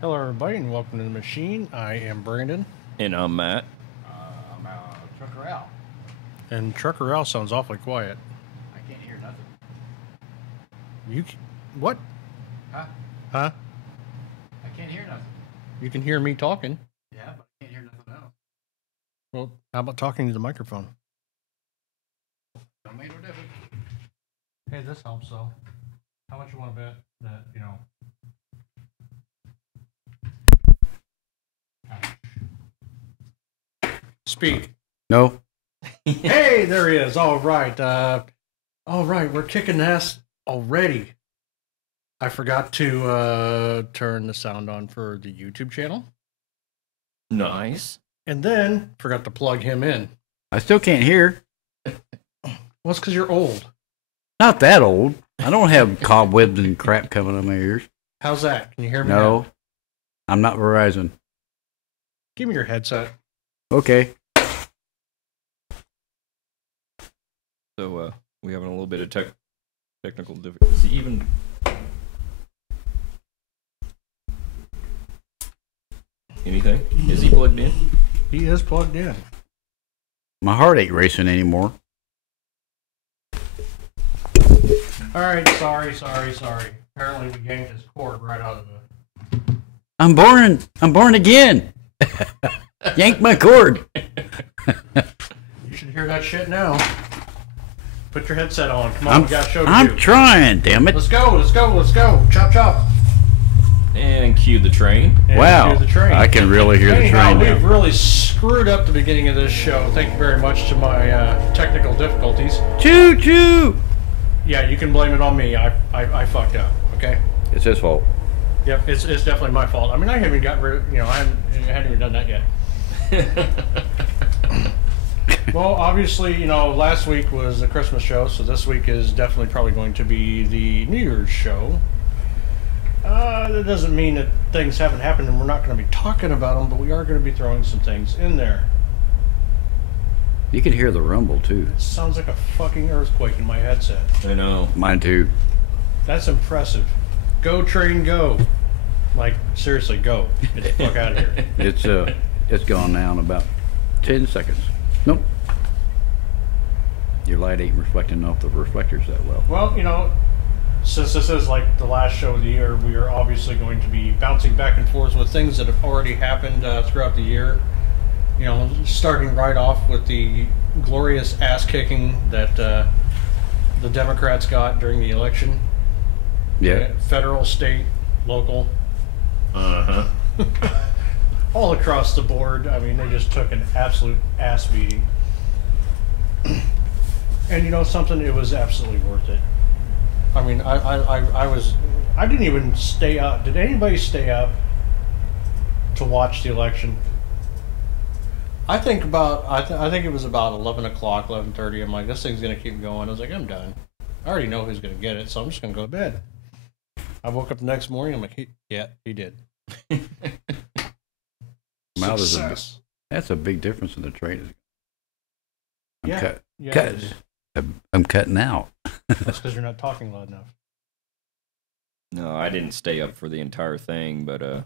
Hello, everybody, and welcome to the machine. I am Brandon. And I'm Matt. I'm Trucker Al. And Trucker Al sounds awfully quiet. I can't hear nothing. What? Huh? Huh? I can't hear nothing. You can hear me talking. Yeah, but I can't hear nothing else. Well, how about talking to the microphone? Don't make no difference. Hey, this helps, though. How much you want to bet that, Speak. No. Hey, there he is. All right. We're kicking ass already. I forgot to turn the sound on for the YouTube channel. Nice. And then forgot to plug him in. I still can't hear. Well, it's because you're old. Not that old. I don't have cobwebs and crap coming on my ears. How's that? Can you hear me No. now? I'm not Verizon. Give me your headset. Okay. So we're having a little bit of technical difficulty. Even anything? Is he plugged in? He is plugged in. My heart ain't racing anymore. All right, sorry. Apparently we yanked his cord right out of the... I'm born again. Yank my cord. You should hear that shit now. Put your headset on. Come on, we got a show to do. I'm trying, damn it. Let's go. Chop, chop. And cue the train. And Wow. hear the train. I can really hear the Anyhow, train we've now. really screwed up the beginning of this show. Thank you very much to my technical difficulties. Choo choo. Yeah, you can blame it on me. I fucked up, okay? It's his fault. Yep, it's definitely my fault. I mean, I haven't gotten rid of, I hadn't even done that yet. Well, obviously, last week was the Christmas show, so this week is definitely probably going to be the New Year's show. That doesn't mean that things haven't happened and we're not going to be talking about them, but we are going to be throwing some things in there. You can hear the rumble too. It sounds like a fucking earthquake in my headset. I know. Mine too. That's impressive. Go, train, go. Like, seriously, go. Get the fuck out of here. It's gone now in about 10 seconds. Nope. Your light ain't reflecting off the reflectors that well. Well, since this is like the last show of the year, we are obviously going to be bouncing back and forth with things that have already happened throughout the year. Starting right off with the glorious ass kicking that the Democrats got during the election. Yeah. Federal, state, local. Uh-huh. All across the board. I mean, they just took an absolute ass beating. And something, it was absolutely worth it. I mean, I didn't even stay up. Did anybody stay up to watch the election? I think it was about 11 o'clock, 11:30. I'm like, this thing's going to keep going. I was like, I'm done. I already know who's going to get it, so I'm just going to go to bed. I woke up the next morning. I'm like, he did. Wow, Success. That's a big difference in the trade. Yeah. I'm cutting out. That's because you're not talking loud enough. No, I didn't stay up for the entire thing, but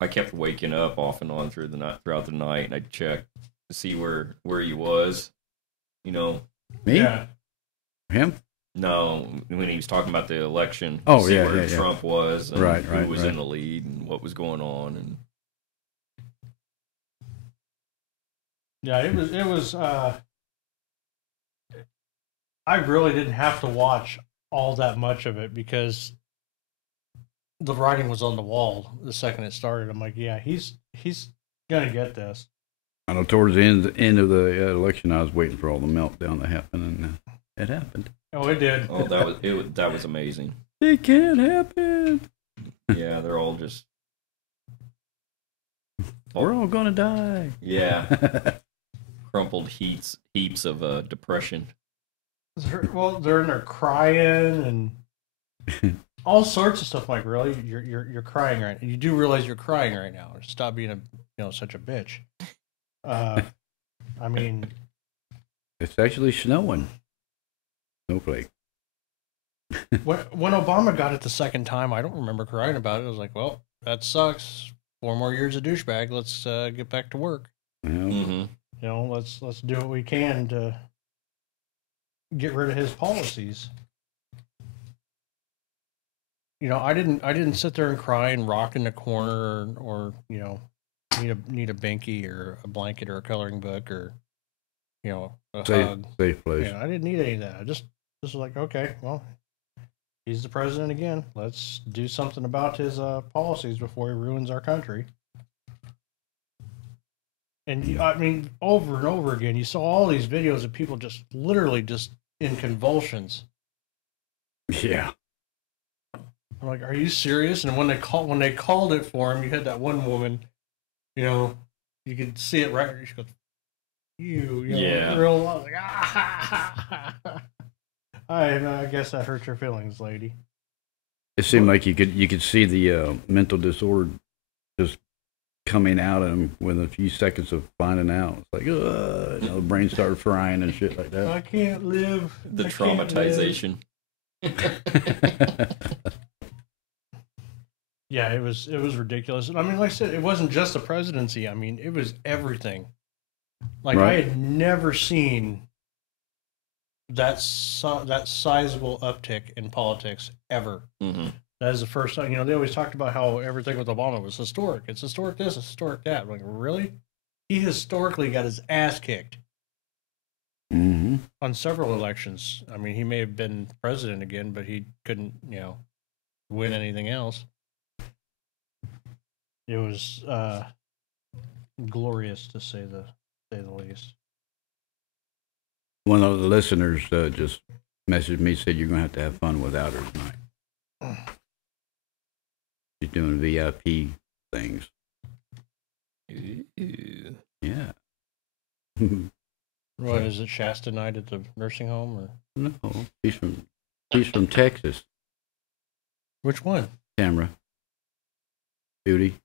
I kept waking up off and on throughout the night, and I'd check to see where he was. Me? Yeah. Him? No, when he was talking about the election, Oh, see yeah, where yeah. Trump was, and Right, who was right. in the lead, and what was going on, and Yeah, it was I really didn't have to watch all that much of it because the writing was on the wall the second it started. I'm like, yeah, he's gonna get this. I know towards the end of the election, I was waiting for all the meltdown to happen, and it happened. Oh, it did. oh, that was amazing. It can't happen. Yeah, they're all just We're all gonna die. yeah. Crumpled heaps of depression. Well, they're in there crying and all sorts of stuff. Like, really, you're crying right now. You do realize you're crying right now. Stop being such a bitch. I mean, It's actually snowing. Snowflake. when Obama got it the second time, I don't remember crying about it. I was like, well, that sucks. 4 more years of douchebag. Let's get back to work. Yeah. Mm-hmm. You know, let's do what we can to get rid of his policies. You know, I didn't sit there and cry and rock in the corner or you know, need a binky or a blanket or a coloring book or you know, a hug. Safe place. Yeah, I didn't need any of that. I just was like, okay, well, he's the president again. Let's do something about his policies before he ruins our country. And I mean, over and over again, you saw all these videos of people just literally just in convulsions. Yeah. I'm like, are you serious? And when they called it for him, you had that one woman, you know, you could see it right. She goes, you know, Yeah. real low, like, ah. I guess that hurt your feelings, lady. It seemed like you could see the mental disorder just coming out of him within a few seconds of finding out. It's like, you know, the brain started frying and shit like that. I can't live. The I can't live. traumatization. Yeah, it was ridiculous. And I mean, like I said, it wasn't just the presidency. I mean, it was everything. Like I Right. had never seen that sizable uptick in politics ever. Mm-hmm. That is the first time. You know, they always talked about how everything with Obama was historic. It's historic this, it's historic that. I'm like, really? He historically got his ass kicked Mm-hmm. on several elections. I mean, he may have been president again, but he couldn't, you know, win anything else. It was glorious to say the least. One of the listeners just messaged me, said you're going to have fun without her tonight. She's doing VIP things. Ooh. Yeah. What is it, Shasta night at the nursing home, or No, she's from Texas. which one? Tamara. Judy.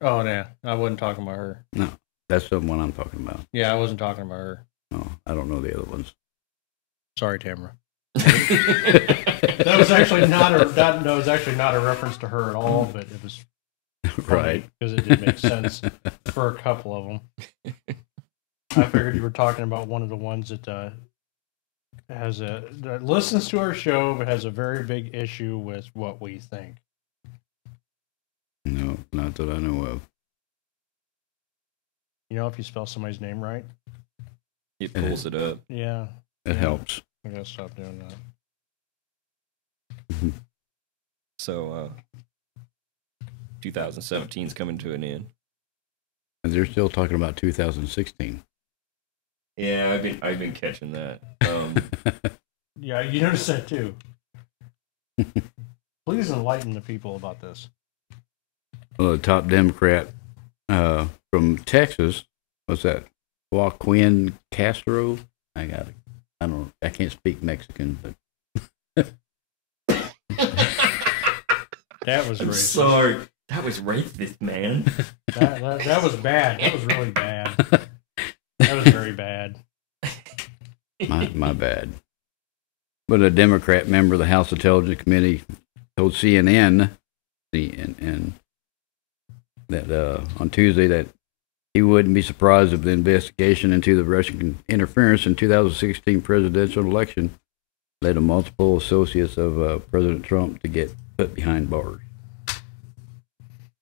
Oh, yeah, I wasn't talking about her. No, that's the one I'm talking about. Yeah, I wasn't talking about her. No, I don't know the other ones. Sorry, Tamara. That was actually not a reference to her at all, but it was Right. because it did make sense for a couple of them. I figured you were talking about one of the ones that that listens to our show but has a very big issue with what we think. No, not that I know of. You know, if you spell somebody's name right. It pulls it up. Yeah, It Yeah. helps. I gotta stop doing that. So 2017 is coming to an end. And they're still talking about 2016. Yeah, I've been catching that. Yeah, you noticed that too. Please enlighten the people about this. Well, the top Democrat from Texas, what's that? Joaquin Castro. I can't speak Mexican, but That was I'm racist. sorry. That was racist, man. That was bad. That was really bad. That was very bad. my bad. But a Democrat member of the House Intelligence Committee told CNN that on Tuesday that he wouldn't be surprised if the investigation into the Russian interference in 2016 presidential election led to multiple associates of President Trump to get put behind bars.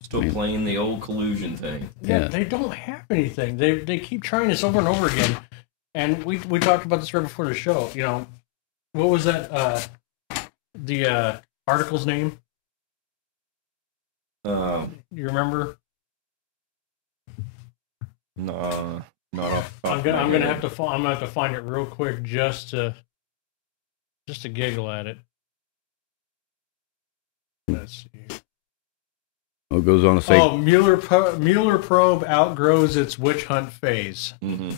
Still Man. playing the old collusion thing. Yeah. They don't have anything. They keep trying this over and over again. And we talked about this right before the show. You know, what was that? The article's name? You remember? Nah, not off. I'm gonna have to find it real quick just to giggle at it. Let's see. Well, it goes on to say, Oh, Mueller probe outgrows its witch hunt phase. Mm-hmm.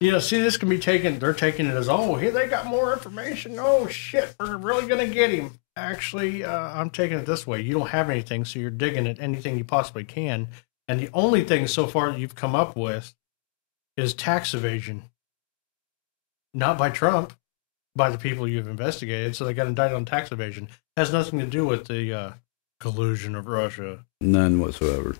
You know, see, this can be taken. They're taking it as, oh, here they got more information. Oh shit, we're really gonna get him. Actually, I'm taking it this way. You don't have anything, so you're digging at anything you possibly can. And the only thing so far that you've come up with is tax evasion. Not by Trump, by the people you've investigated. So they got indicted on tax evasion. Has nothing to do with the collusion of Russia. None whatsoever.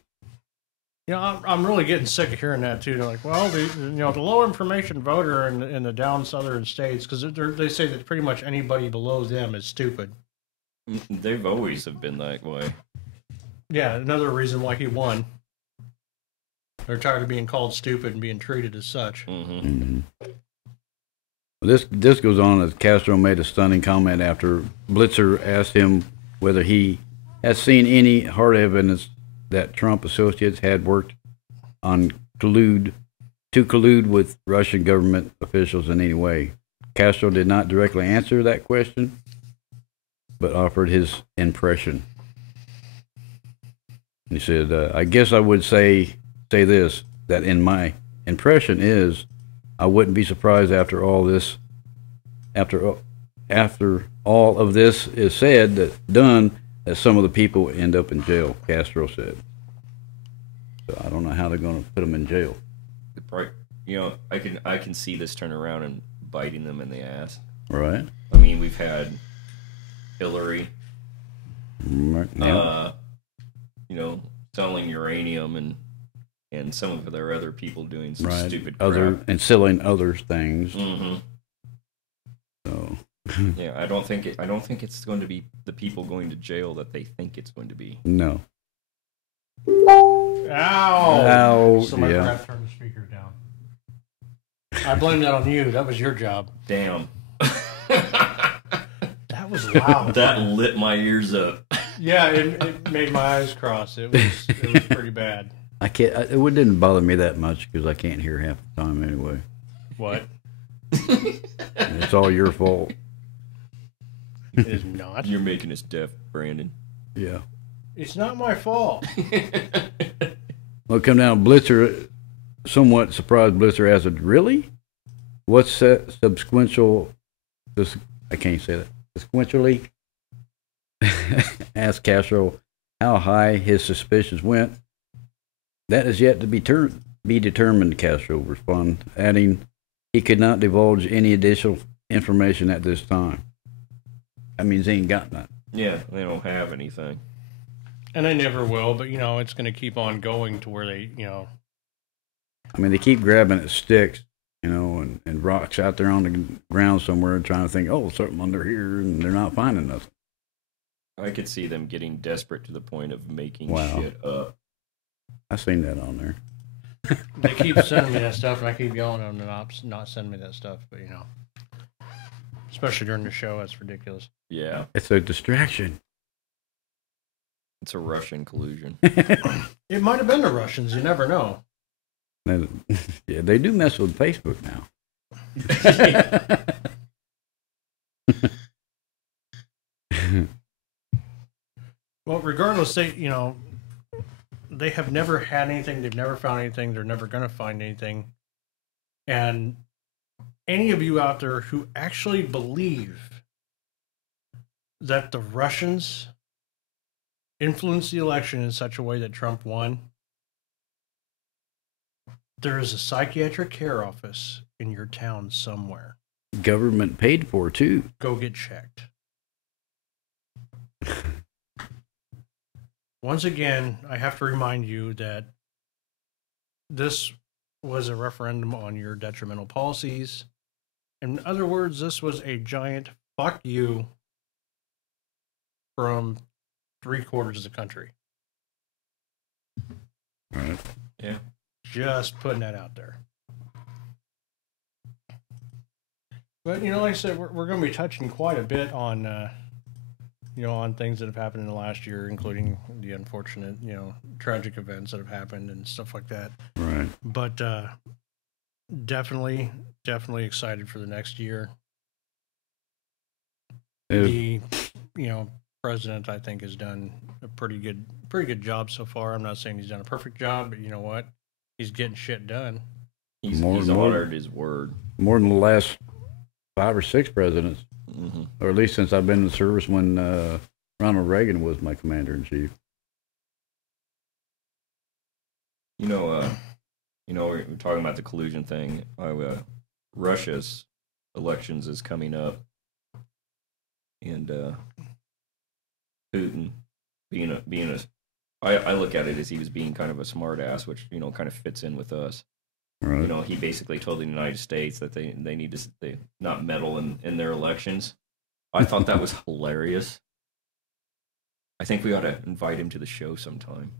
You know, I'm really getting sick of hearing that too. They're like, well, the low information voter in the down southern states, because they say that pretty much anybody below them is stupid. They've always have been that way. Yeah, another reason why he won. They're tired of being called stupid and being treated as such. Mm-hmm. This goes on as Castro made a stunning comment after Blitzer asked him whether he has seen any hard evidence that Trump associates had worked on collude with Russian government officials in any way. Castro did not directly answer that question, but offered his impression. He said, "I guess I would say this, that in my impression is, I wouldn't be surprised after all of this is said, done, that some of the people end up in jail," Castro said. So I don't know how they're going to put them in jail. Probably, you know, I can see this turn around and biting them in the ass. Right. I mean, we've had Hillary, Yeah. you know, selling uranium and some of their other people doing some Right. stupid crap. And selling other things. Mm-hmm. So Yeah, I don't think it's going to be the people going to jail that they think it's going to be. no. Ow! Ow, Somebody yeah. forgot to turn the speaker down. I blame that on you. That was your job. Damn. That was loud. That lit my ears up. Yeah, it made my eyes cross. It was pretty bad. I can't. It didn't bother me that much because I can't hear half the time anyway. What? It's all your fault. It is not. You're making us deaf, Brandon. Yeah. It's not my fault. Well, come down. Blitzer, somewhat surprised. Blitzer asked, "Really? What's subsequential?" I can't say that. Sequentially, asked Castro how high his suspicions went. "That is yet to be determined," Castro responded, adding he could not divulge any additional information at this time. That means he ain't got none. Yeah, they don't have anything. And they never will, but, it's going to keep on going to where they, I mean, they keep grabbing at sticks, and rocks out there on the ground somewhere and trying to think, oh, something under here, and they're not finding nothing. I could see them getting desperate to the point of making Wow. shit up. I seen that on there. they keep sending me that stuff, and I keep yelling at them to not send me that stuff, but, especially during the show, that's ridiculous. Yeah, It's a distraction. it's a Russian collusion. It might have been the Russians, you never know. Yeah, they do mess with Facebook now. Well, regardless, they have never had anything, they've never found anything, they're never going to find anything. And any of you out there who actually believe that the Russians influenced the election in such a way that Trump won, there is a psychiatric care office in your town somewhere. Government paid for, too. Go get checked. Once again, I have to remind you that this was a referendum on your detrimental policies. In other words, this was a giant fuck you from 3/4 of the country. Right. Yeah. Just putting that out there. But, like I said, we're going to be touching quite a bit on, on things that have happened in the last year, including the unfortunate, tragic events that have happened and stuff like that. Right. But definitely excited for the next year. The, president, I think, has done a pretty good job so far. I'm not saying he's done a perfect job, but you know what? He's getting shit done. He's More honored his word. More than the last 5 or 6 presidents, Mm-hmm. or at least since I've been in the service when Ronald Reagan was my commander-in-chief. We're talking about the collusion thing. Russia's elections is coming up, and Putin I look at it as he was being kind of a smart ass, which kind of fits in with us. Right. He basically told the United States that they need to not meddle in their elections. I thought that was hilarious. I think we ought to invite him to the show sometime.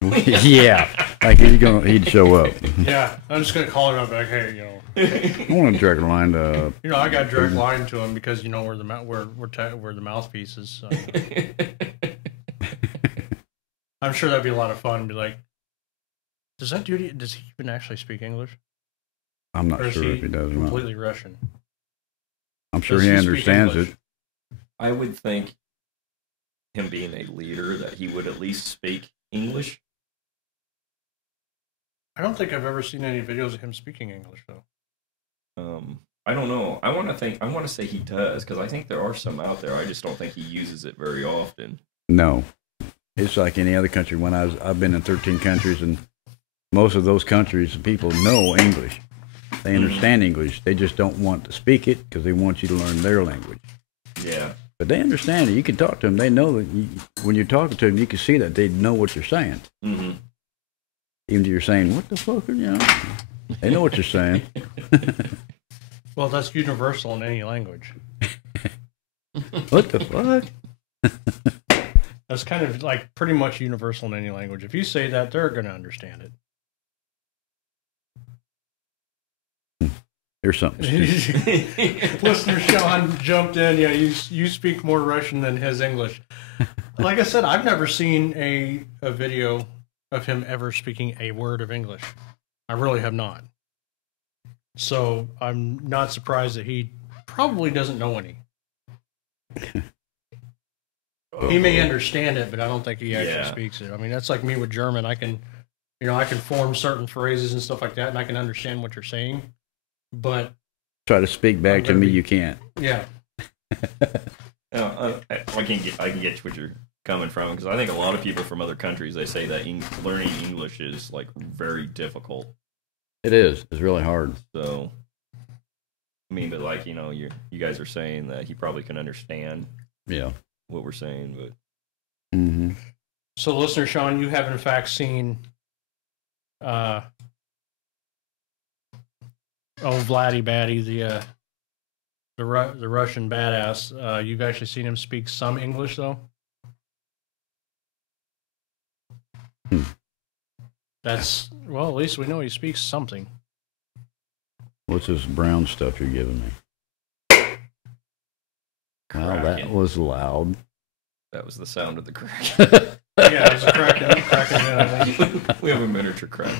Yeah, like he'd show up. Yeah, I'm just gonna call him up like, hey, I want to direct a line to. I got direct line to him because we're the mouthpieces. So. I'm sure that'd be a lot of fun. Be like, does he even actually speak English? I'm not Or is sure if he does or not. completely Russian. I'm sure Does he he speak understands English? it. I would think him being a leader that he would at least speak English. I don't think I've ever seen any videos of him speaking English though. I don't know. I want to say he does because I think there are some out there. I just don't think he uses it very often. No, it's like any other country. When I've been in 13 countries, and most of those countries, people know English. They understand English. They just don't want to speak it because they want you to learn their language. Yeah. But they understand it. You can talk to them. They know that when you're talking to them, you can see that they know what you're saying. Mm-hmm. Even if you're saying, "What the fuck?" They know what you're saying. Well, that's universal in any language. What the fuck? That's kind of like pretty much universal in any language. If you say that, they're going to understand it. There's something. Listener Sean jumped in. Yeah, you speak more Russian than his English. Like I said, I've never seen a video of him ever speaking a word of English. I really have not. So I'm not surprised that he probably doesn't know any. He may understand it, but I don't think he actually speaks it. I mean, that's like me with German. I can form certain phrases and stuff like that, and I can understand what you're saying. But Try to speak back to me. You can't. yeah, I can get what you're coming from because I think a lot of people from other countries they say that learning English is like very difficult. It is. It's really hard. So, I mean, but like you guys are saying that he probably can understand. Yeah. What we're saying, but. Mm-hmm. So, listener Sean, you have in fact seen, Vladdy Batty, the Russian badass. You've actually seen him speak some English, though. That's at least we know he speaks something. What's this brown stuff you're giving me? Wow, that was loud. That was the sound of the crack. Yeah, it was a cracking. We have a miniature crack.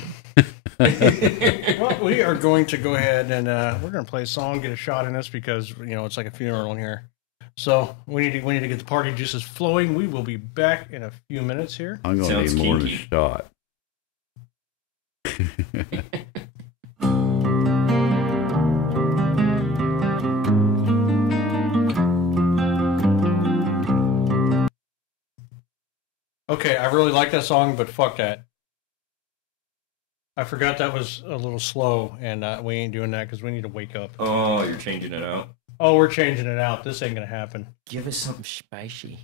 Well, we are going to go ahead and we're going to play a song, get a shot in this because it's like a funeral in here. So we need to get the party juices flowing. We will be back in a few minutes here. I'm going to need more than a shot. Okay, I really like that song, but fuck that. I forgot that was a little slow, and we ain't doing that because we need to wake up. Oh, you're changing it out? Oh, we're changing it out. This ain't gonna happen. Give us something spicy.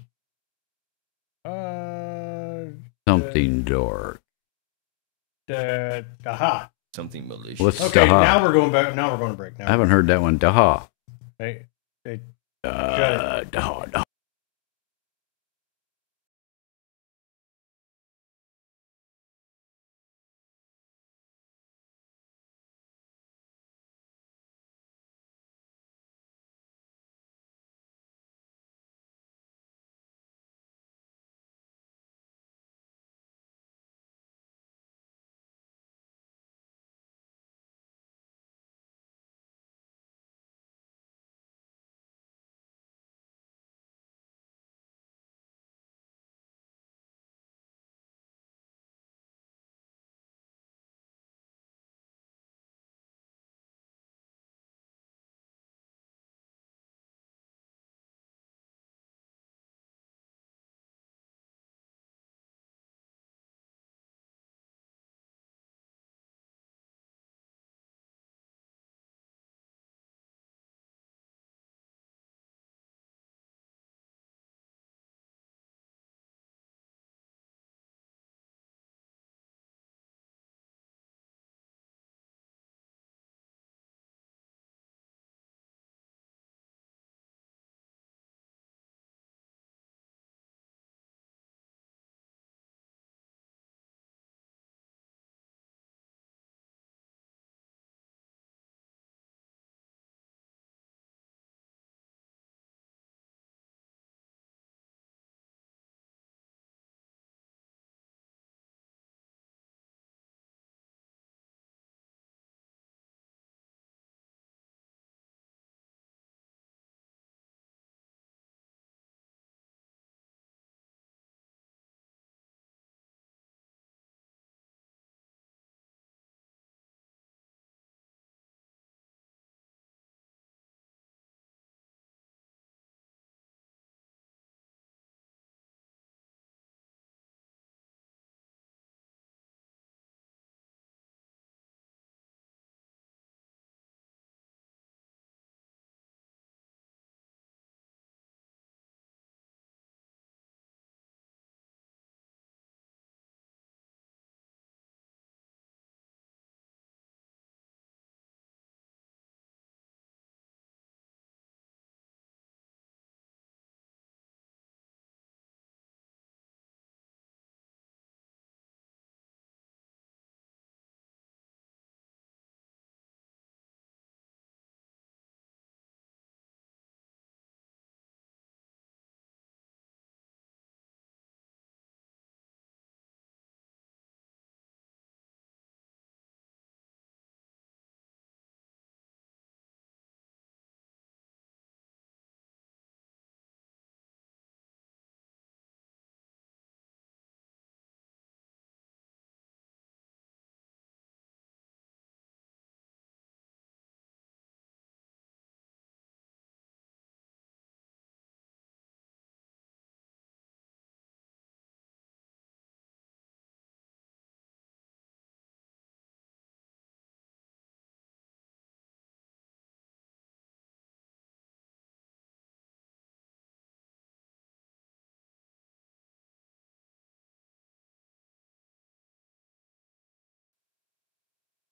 Something dark. Aha. Something malicious. What's Okay, daha? now we're going back. Now we're going to break. Now I haven't heard that one. Daha. Hey, Daha.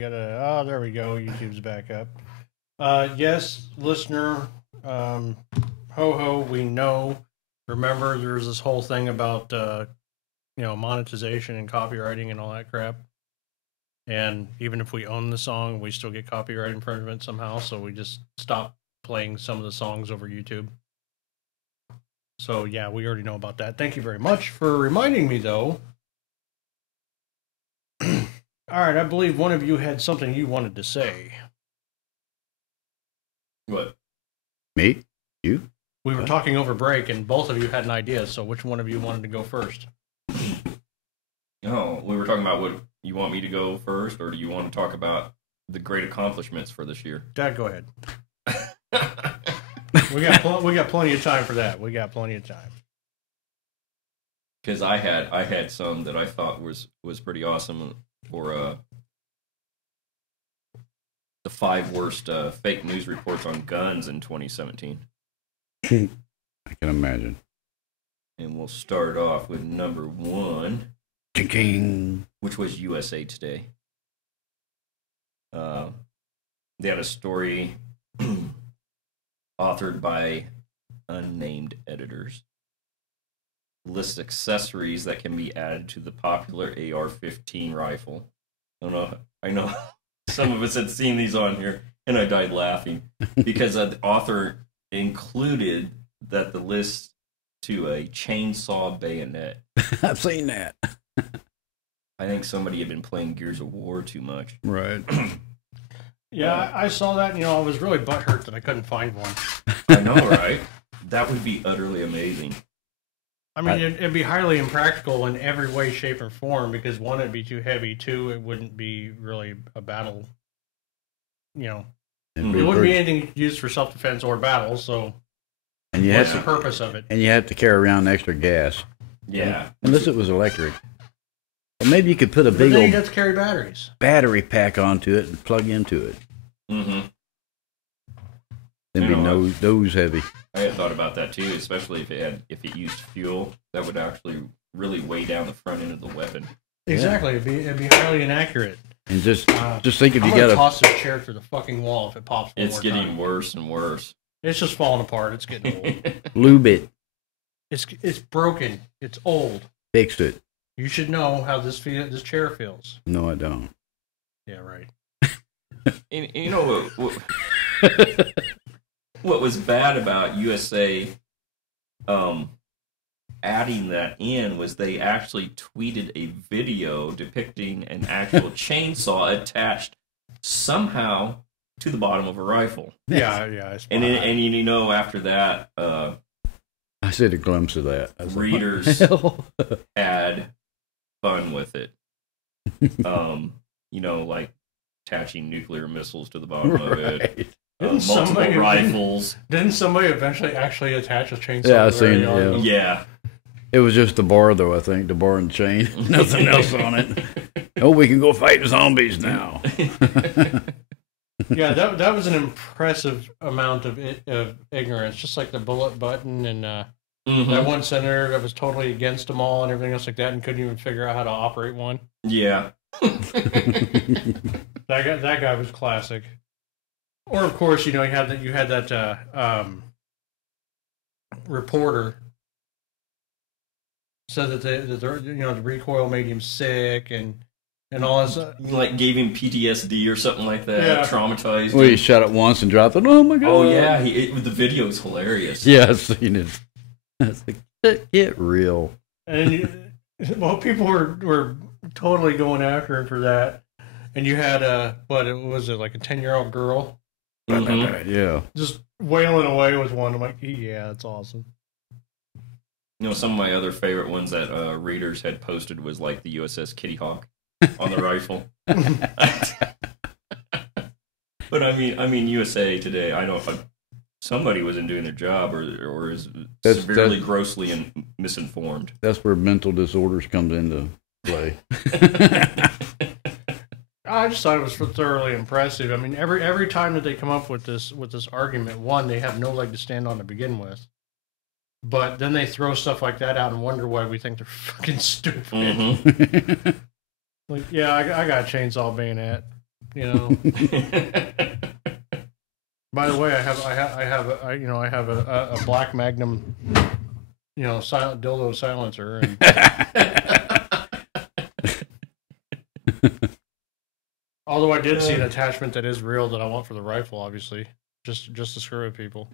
Oh, there we go. YouTube's back up. Yes, listener, ho ho, we know. Remember, there's this whole thing about monetization and copywriting and all that crap. And even if we own the song, we still get copyright infringement somehow. So we just stop playing some of the songs over YouTube. So yeah, we already know about that. Thank you very much for reminding me, though. All right, I believe one of you had something you wanted to say. What? Me? You? We were talking over break, and both of you had an idea. So which one of you wanted to go first? Oh, we were talking about what you want me to go first, or do you want to talk about the great accomplishments for this year? Dad, go ahead. we got plenty of time for that. We got plenty of time. Because I had some that I thought was pretty awesome for the 5 worst fake news reports on guns in 2017. I can imagine. And we'll start off with number 1, King. which was USA Today. They had a story authored by unnamed editors. Lists accessories that can be added to the popular AR-15 rifle. I know some of us had seen these on here, and I died laughing because the author included that the list to a chainsaw bayonet. I've seen that. I think somebody had been playing Gears of War too much. Right. Yeah, I saw that, and I was really butthurt that I couldn't find one. I know, right? That would be utterly amazing. I mean, it'd be highly impractical in every way, shape, or form because 1, it'd be too heavy. 2, it wouldn't be really a battle. It wouldn't be anything used for self-defense or battle. So, and what's the purpose of it? And you have to carry around extra gas. Yeah, Unless it was electric. Or maybe you could put a big Then old you'd have to carry batteries. battery pack onto it and plug into it. Mm-hmm. Then be nose heavy. I had thought about that too, especially if it used fuel, that would actually really weigh down the front end of the weapon. Exactly, it'd be highly inaccurate. And just think if I'm you gonna got toss this chair through the fucking wall if it pops. It's getting worse and worse. It's just falling apart. It's getting old. lube it, It's broken. It's old. fixed it. You should know how this chair feels. No, I don't. Yeah, right. And you know what was bad about USA adding that in was they actually tweeted a video depicting an actual chainsaw attached somehow to the bottom of a rifle. Yeah. And after that, I said a glimpse of that. I was like, readers what the hell? had fun with it. Like attaching nuclear missiles to the bottom of it. Right. Multiple rifles. Didn't somebody eventually actually attach a chainsaw? Yeah, I've to their seen yard? it. Yeah. It was just the bar, though, I think. The bar and chain. Nothing else on it. Oh, we can go fight zombies now. Yeah, that was an impressive amount of ignorance. Just like the bullet button and that one senator that was totally against them all and everything else like that and couldn't even figure out how to operate one. Yeah. That guy was classic. Or of course, you had that reporter said that the recoil made him sick and all this. Like gave him PTSD or something like that. Yeah. Traumatized Well, he him. shot it once and dropped it. Oh, my God. Oh, yeah. The video is hilarious. Yeah, I've seen it. I was like, get real. And people were totally going after him for that. And you had like a 10-year-old girl Mhm. Yeah. just wailing away with one. I'm like, yeah, that's awesome. Some of my other favorite ones that readers had posted was like the USS Kitty Hawk on the rifle. But I mean, USA Today. I know if somebody wasn't doing their job or is severely, grossly misinformed. That's where mental disorders comes into play. I just thought it was thoroughly impressive. I mean, every time that they come up with this argument, one, they have no leg to stand on to begin with. But then they throw stuff like that out and wonder why we think they're fucking stupid. Mm-hmm. Like, yeah, I got a chainsaw bayonet. You know. By the way, I have a Black Magnum, silent dildo silencer. And although I did see an attachment that is real that I want for the rifle, obviously, just to screw with people.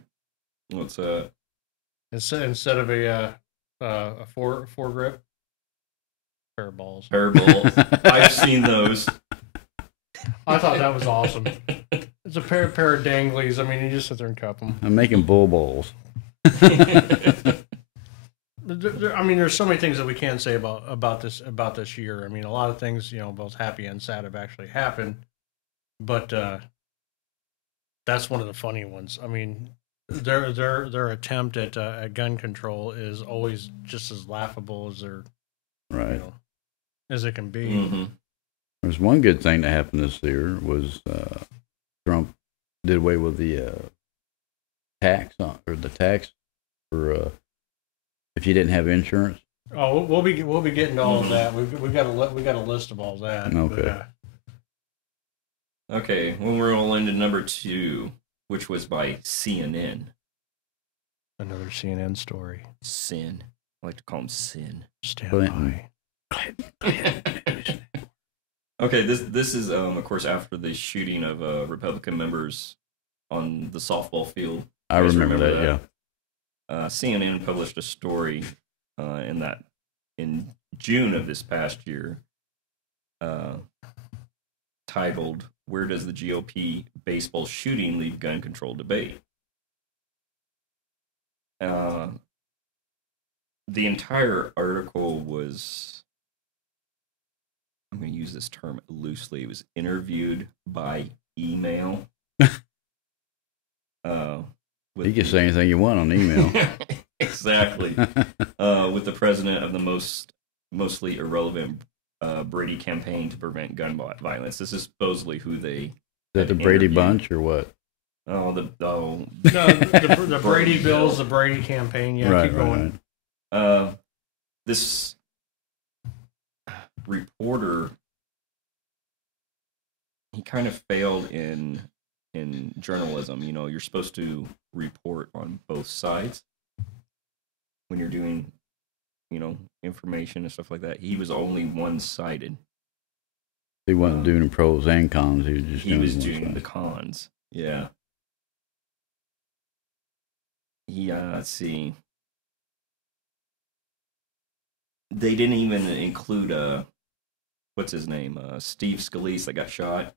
What's that? Instead of a foregrip, pair of balls. Pair of balls. I've seen those. I thought that was awesome. It's a pair of danglies. I mean, you just sit there and cup them. I'm making bull balls. I mean, there's so many things that we can say about this year. I mean, a lot of things, both happy and sad have actually happened, but that's one of the funny ones. I mean, their attempt at gun control is always just as laughable as right as it can be. Mm-hmm. There's one good thing that happened this year was Trump did away with the tax for if you didn't have insurance. Oh, we'll be getting to all of that. We've got a list of all that. Okay. Okay, we'll roll into number 2, which was by CNN. Another CNN story. Sin. I like to call him Sin. Stand Clinton. by. Okay, this is of course after the shooting of Republican members on the softball field. I You guys remember that. Yeah. CNN published a story in June of this past year, titled "Where Does the GOP Baseball Shooting Leave Gun Control Debate?" The entire article was, I'm going to use this term loosely, it was interviewed by email. You can say anything you want on email. Exactly. With the president of the mostly irrelevant Brady campaign to prevent gun violence. This is supposedly who they. Is that the Brady Bunch or what? Oh, No, the Brady Bills, the Brady campaign. Yeah, Right, keep going. right. This reporter, he kind of failed in journalism. You're supposed to report on both sides when you're doing, information and stuff like that. He was only one-sided. He wasn't doing pros and cons. He was just doing one the side. cons. Yeah. Let's see. They didn't even include what's his name? Steve Scalise that got shot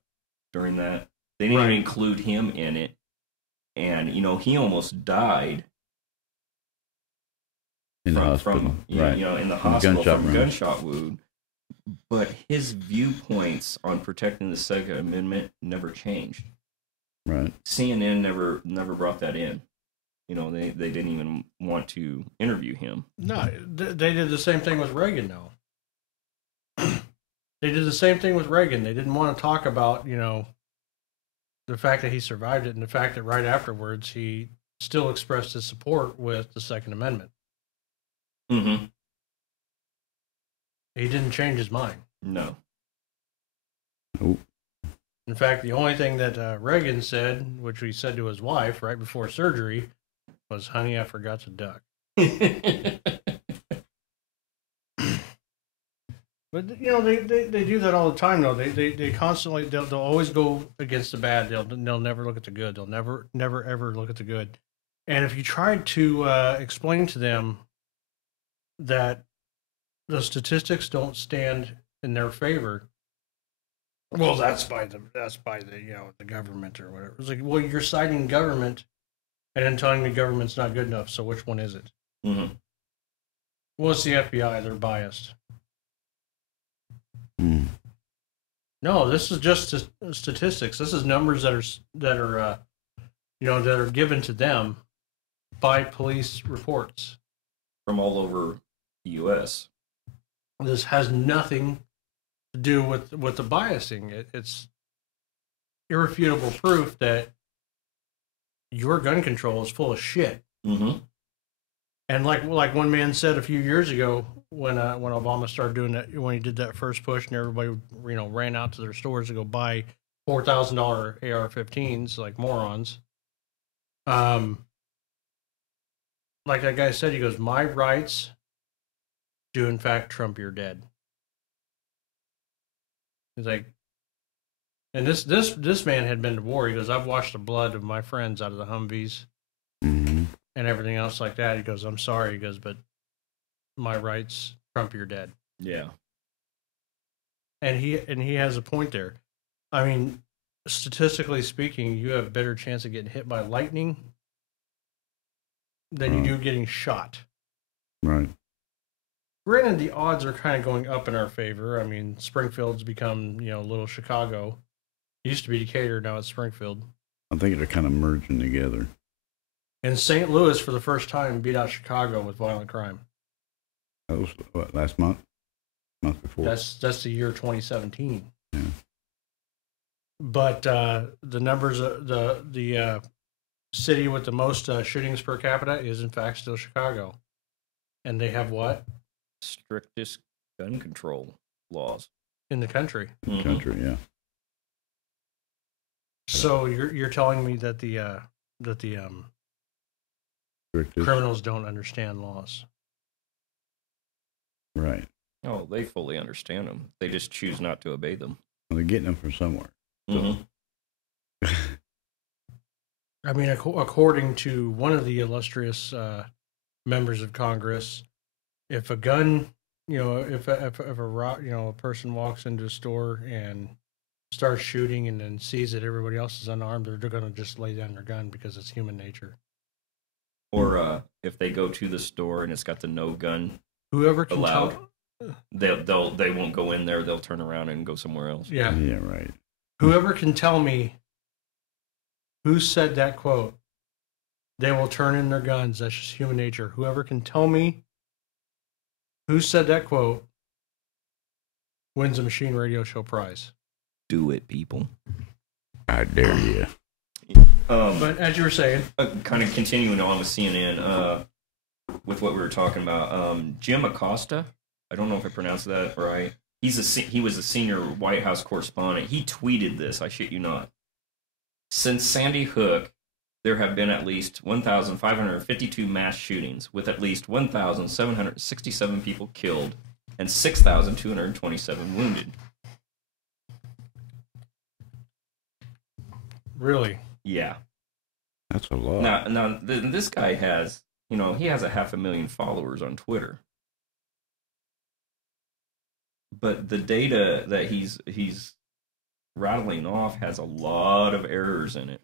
during that. They didn't even include him in it. And he almost died In the hospital. Right. In the hospital from wound. gunshot wound. But his viewpoints on protecting the Second Amendment never changed. Right. CNN never brought that in. They didn't even want to interview him. No, they did the same thing with Reagan, though. They did the same thing with Reagan. They didn't want to talk about, the fact that he survived it and the fact that right afterwards he still expressed his support with the Second Amendment. Mm-hmm. He didn't change his mind. No. Nope. In fact, the only thing that Reagan said, which he said to his wife right before surgery, was, "Honey, I forgot to duck." But they do that all the time, though. They constantly they'll always go against the bad. They'll never look at the good. They'll never ever look at the good. And if you try to explain to them that the statistics don't stand in their favor, well, that's by the the government or whatever. It's like, well, you're citing government and then telling me government's not good enough. So which one is it? Mm-hmm. Well, it's the FBI. They're biased. Mm. No, this is just statistics. This is numbers that are given to them by police reports From all over the U.S. This has nothing to do with the biasing. It's irrefutable proof that your gun control is full of shit. Mm-hmm. And like one man said a few years ago, when Obama started doing that, when he did that first push, and everybody ran out to their stores to go buy $4,000 AR-15s like morons. Like that guy said, he goes, "My rights do in fact trump your dead." He's like, and this man had been to war. He goes, "I've washed the blood of my friends out of the Humvees Mm-hmm. and everything else like that." He goes, "I'm sorry." He goes, "But my rights trump your dead." Yeah. And he has a point there. I mean, statistically speaking, you have a better chance of getting hit by lightning than you do getting shot. Right. Granted, the odds are kind of going up in our favor. I mean, Springfield's become, little Chicago. It used to be Decatur, now it's Springfield. I think they're kind of merging together. And St. Louis, for the first time, beat out Chicago with violent crime. That was what, last month? Month before? That's the year 2017. Yeah. But the numbers, the city with the most shootings per capita is in fact still Chicago, and they have what Strictest gun control laws in the country. Mhm. Country, yeah. So you're telling me that the Strictest. criminals don't understand laws? Right. Oh, they fully understand them. They just choose not to obey them. Well, they're getting them from somewhere. Mhm. I mean, according to one of the illustrious members of Congress, if a gun, if a person walks into a store and starts shooting and then sees that everybody else is unarmed, they're going to just lay down their gun because it's human nature. Or if they go to the store and it's got the no gun Whoever can allowed, tell, they won't go in there. They'll turn around and go somewhere else. yeah, Yeah, right. whoever can tell me who said that quote, they will turn in their guns. That's just human nature. Whoever can tell me who said that quote wins a Machine Radio Show prize. Do it, people. I dare you. But as you were saying, Kind of continuing on with CNN, with what we were talking about, Jim Acosta. I don't know if I pronounced that right. He was a senior White House correspondent. He tweeted this. I shit you not. Since Sandy Hook, there have been at least 1,552 mass shootings, with at least 1,767 people killed and 6,227 wounded. really, Yeah. That's a lot. Now, this guy has, he has 500,000 followers on Twitter. But the data that he's rattling off has a lot of errors in it.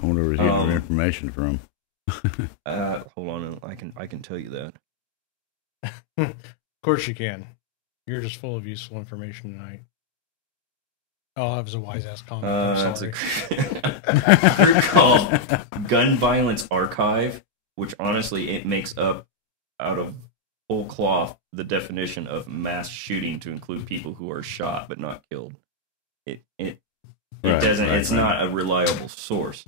I wonder where he's getting their information from. Hold on, I can tell you that. of course you can. You're just full of useful information tonight. Oh, that was a wise ass comment. I'm That's sorry. a group called Gun Violence Archive, which honestly it makes up out of whole cloth the definition of mass shooting to include people who are shot but not killed. It doesn't. It's not a reliable source.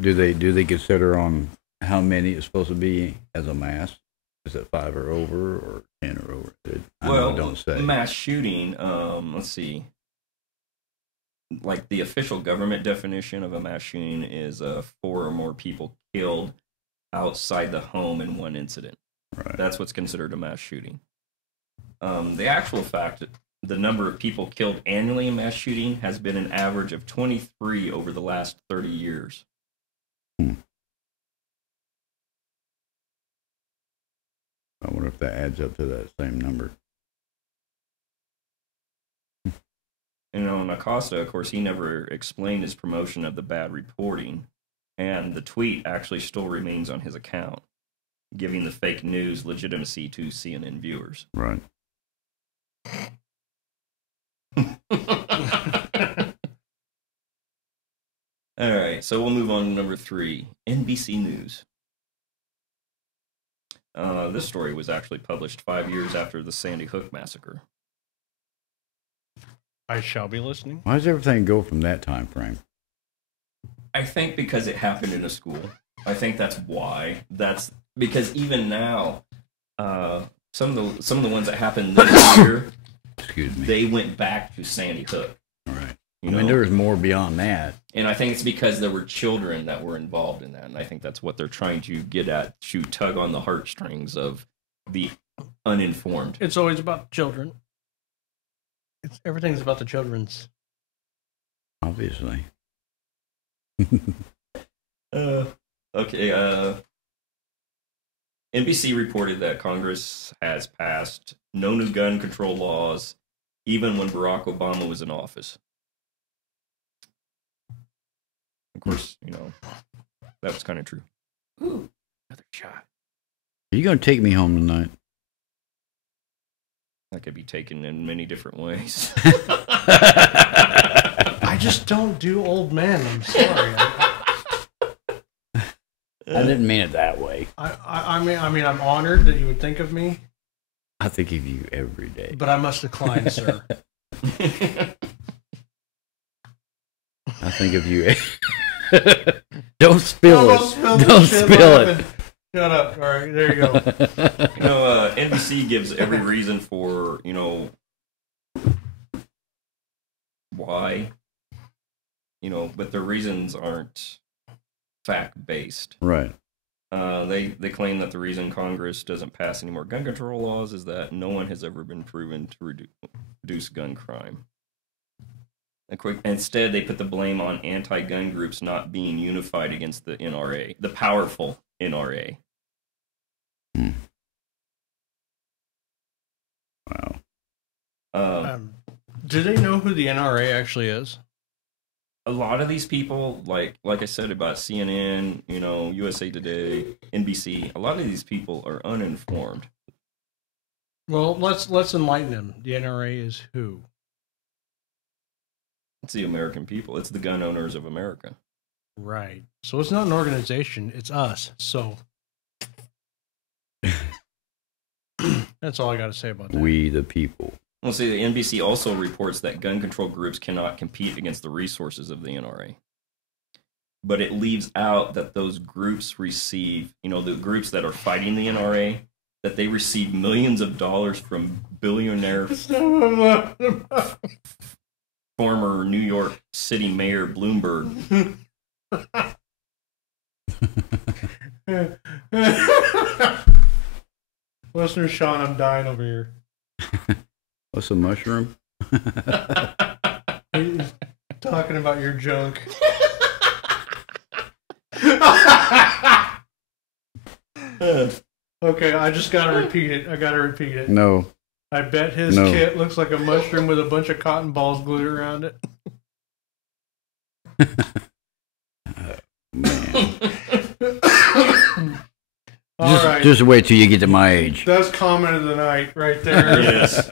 Do they consider on how many it's supposed to be as a mass? Is it 5 or over or 10 or over? I know it don't say. Mass shooting. Let's see. Like the official government definition of a mass shooting is 4 or more people killed outside the home in one incident. Right. That's what's considered a mass shooting. The actual fact, the number of people killed annually in mass shooting has been an average of 23 over the last 30 years. I wonder if that adds up to that same number. And on Acosta, of course, he never explained his promotion of the bad reporting, and the tweet actually still remains on his account, giving the fake news legitimacy to CNN viewers. Right. All right, so we'll move on to number 3, NBC News. This story was actually published 5 years after the Sandy Hook massacre. I shall be listening. Why does everything go from that time frame? I think because it happened in a school. I think that's why. That's because even now, some of the ones that happened this year, Excuse me. they went back to Sandy Hook. You I mean, there was more beyond that. And I think it's because there were children that were involved in that. And I think that's what they're trying to get at, to tug on the heartstrings of the uninformed. It's always about children. Everything's about the children's. Obviously. Okay. NBC reported that Congress has passed no new gun control laws, even when Barack Obama was in office. Of course, that was kind of true. Ooh, another shot. Are you going to take me home tonight? That could be taken in many different ways. I just don't do old men. I'm sorry. I didn't mean it that way. I mean, I'm honored that you would think of me, I think of you every day. but I must decline, sir. I think of you. Don't spill it. Don't spill it. Shut up. All right, there you go. NBC gives every reason for, why, but their reasons aren't fact-based. Right. They claim that the reason Congress doesn't pass any more gun control laws is that no one has ever been proven to reduce gun crime. Instead, they put the blame on anti-gun groups not being unified against the NRA, the powerful NRA. Wow. Do they know who the NRA actually is? A lot of these people, like I said about CNN, USA Today, NBC, a lot of these people are uninformed. Well, let's enlighten them. The NRA is who? It's the American people. It's the gun owners of America. Right. So it's not an organization. It's us. So that's all I got to say about that. We the people. Well, see, the NBC also reports that gun control groups cannot compete against the resources of the NRA. But it leaves out that those groups receive, the groups that are fighting the NRA, that they receive millions of dollars from billionaire former New York City Mayor Bloomberg. Listener Sean, I'm dying over here. What's a mushroom? He's talking about your junk. Okay, I just gotta repeat it. No. I bet his kit looks like a mushroom with a bunch of cotton balls glued around it. Man. All right. Just wait till you get to my age. That's comment of the night right there. Yes.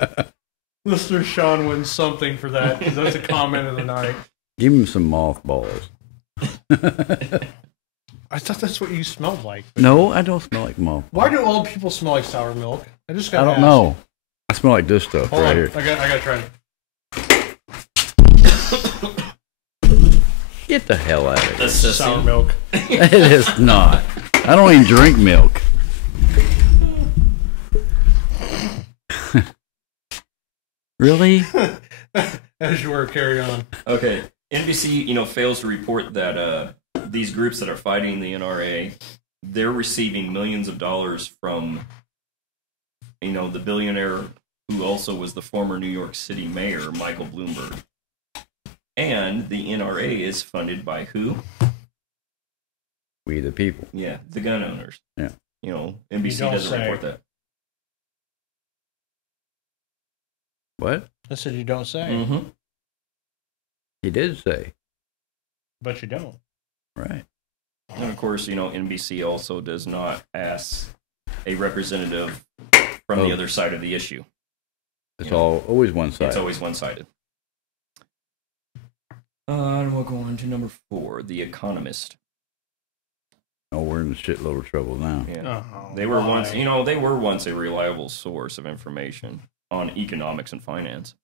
Listener Sean wins something for that because that's a comment of the night. Give him some mothballs. I thought that's what you smelled like. No, I don't smell like moth. Why do old people smell like sour milk? I just got. I don't know. I smell like this stuff Hold right on. here. I got to try it. Get the hell out of here. Sour milk. It is not. I don't even drink milk. Really? As you were, carry on. Okay. NBC, fails to report that these groups that are fighting the NRA, they're receiving millions of dollars from, the billionaire who also was the former New York City mayor, Michael Bloomberg. And the NRA is funded by who? We the people. Yeah, the gun owners. Yeah. NBC don't doesn't say. report that. What? I said you don't say, Mm-hmm. He did say. but you don't. Right. And of course, NBC also does not ask a representative from the other side of the issue. It's always one side. It's always one-sided. And we'll go on to number 4, The Economist. Oh, we're in a shitload of trouble now. Yeah. Oh, They were why? once a reliable source of information on economics and finance.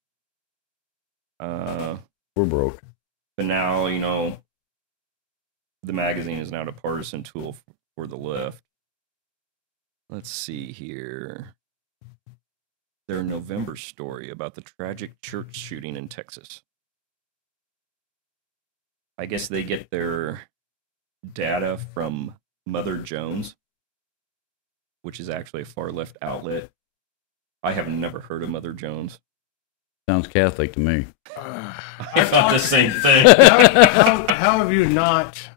We're broke. But now, the magazine is now a partisan tool for the left. Let's see here. Their November story about the tragic church shooting in Texas. I guess they get their data from Mother Jones, which is actually a far left outlet. I have never heard of Mother Jones. Sounds Catholic to me. I thought the same thing. How have you not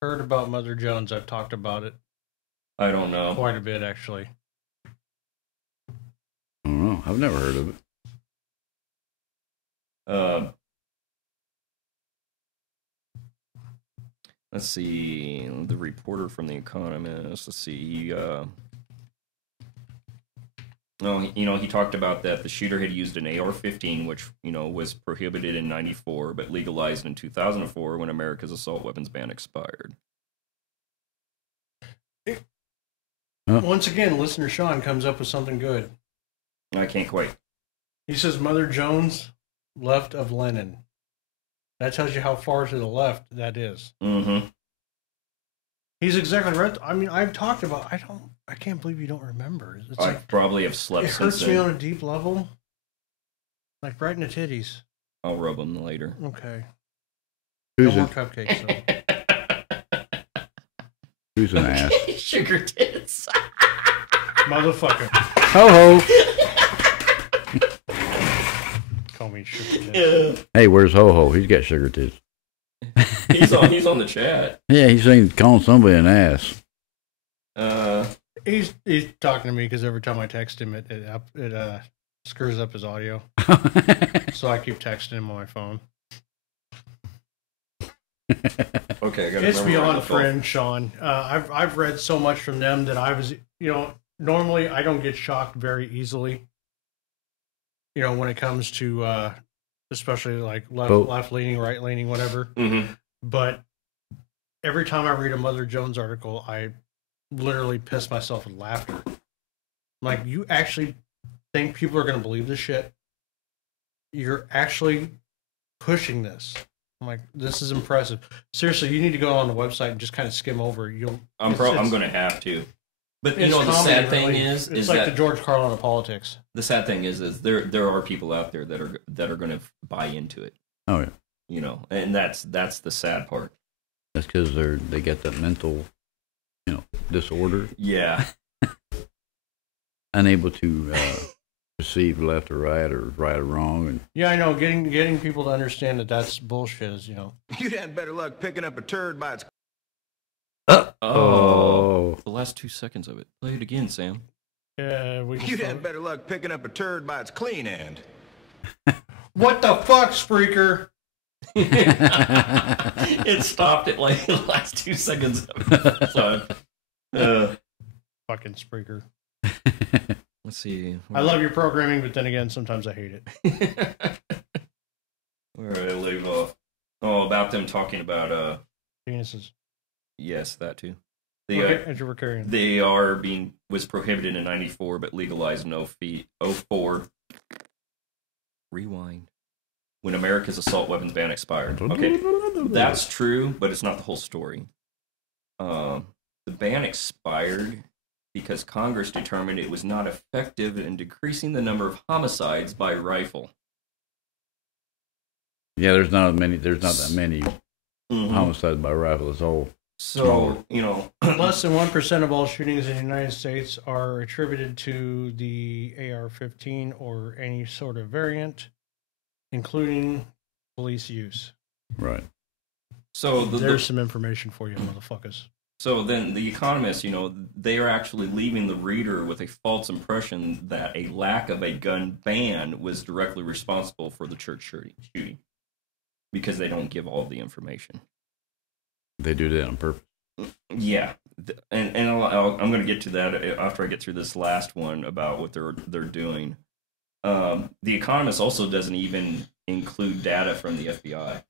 heard about Mother Jones? I've talked about it I don't know. quite a bit, actually. I don't know. I've never heard of it. Let's see. The reporter from The Economist. Let's see. He talked about that the shooter had used an AR-15, which, was prohibited in 94, but legalized in 2004 when America's assault weapons ban expired. Once again, listener Sean comes up with something good. I can't quite. He says Mother Jones, left of Lenin. That tells you how far to the left that is. Mm-hmm. He's exactly right. I mean, I've talked about. I can't believe you don't remember. It's I like, probably have slept it since hurts me then. on a deep level, like right in the titties. I'll rub them later. Okay. Who's No more it? cupcakes, though. Who's an ass? Sugar tits. Motherfucker. Ho ho. Call me sugar tits. Hey, where's Ho Ho? He's got sugar tits. He's on the chat. Yeah, he's saying calling somebody an ass. He's talking to me because every time I text him, it screws up his audio. So I keep texting him on my phone. Okay, I gotta It's remember beyond the phone. friend, Sean. I've read so much from them that I was, normally I don't get shocked very easily. When it comes to, especially like left leaning, right leaning, whatever. Mm-hmm. But every time I read a Mother Jones article, I literally piss myself with laughter. I'm like, you actually think people are going to believe this shit? You're actually pushing this. I'm like, this is impressive. Seriously, you need to go on the website and just kind of skim over. I'm going to have to. But it's the comedy, sad thing really. is it's like that the George Carlin of politics. the sad thing is there are people out there that are going to buy into it. Oh yeah. And that's the sad part. That's because they got that mental, disorder, Yeah. unable to perceive left or right or wrong, and Yeah, I know. Getting people to understand that that's bullshit is, You'd had better luck picking up a turd by its. Oh, the last 2 seconds of it. Play it again, Sam. Yeah, You'd had better luck picking up a turd by its clean end. What the fuck, Spreaker? It stopped at like the last 2 seconds of the time. Fucking Spreaker. Let's see. I love your programming, but then again, sometimes I hate it. Where did I leave off? Oh, about them talking about Penises. yes, that too. As you were carrying. They was prohibited in 94, but legalized in 04. Rewind. When America's assault weapons ban expired. Okay, that's true, but it's not the whole story. The ban expired because Congress determined it was not effective in decreasing the number of homicides by rifle. yeah, there's not that many Mhm. homicides by rifle. It's all So, Less than 1% of all shootings in the United States are attributed to the AR-15 or any sort of variant, including police use. right. so There's some information for you, motherfuckers. So then the economists, they are actually leaving the reader with a false impression that a lack of a gun ban was directly responsible for the church shooting because they don't give all the information. They do that on purpose. Yeah, and I'm going to get to that after I get through this last one about what they're doing. The Economist also doesn't even include data from the FBI.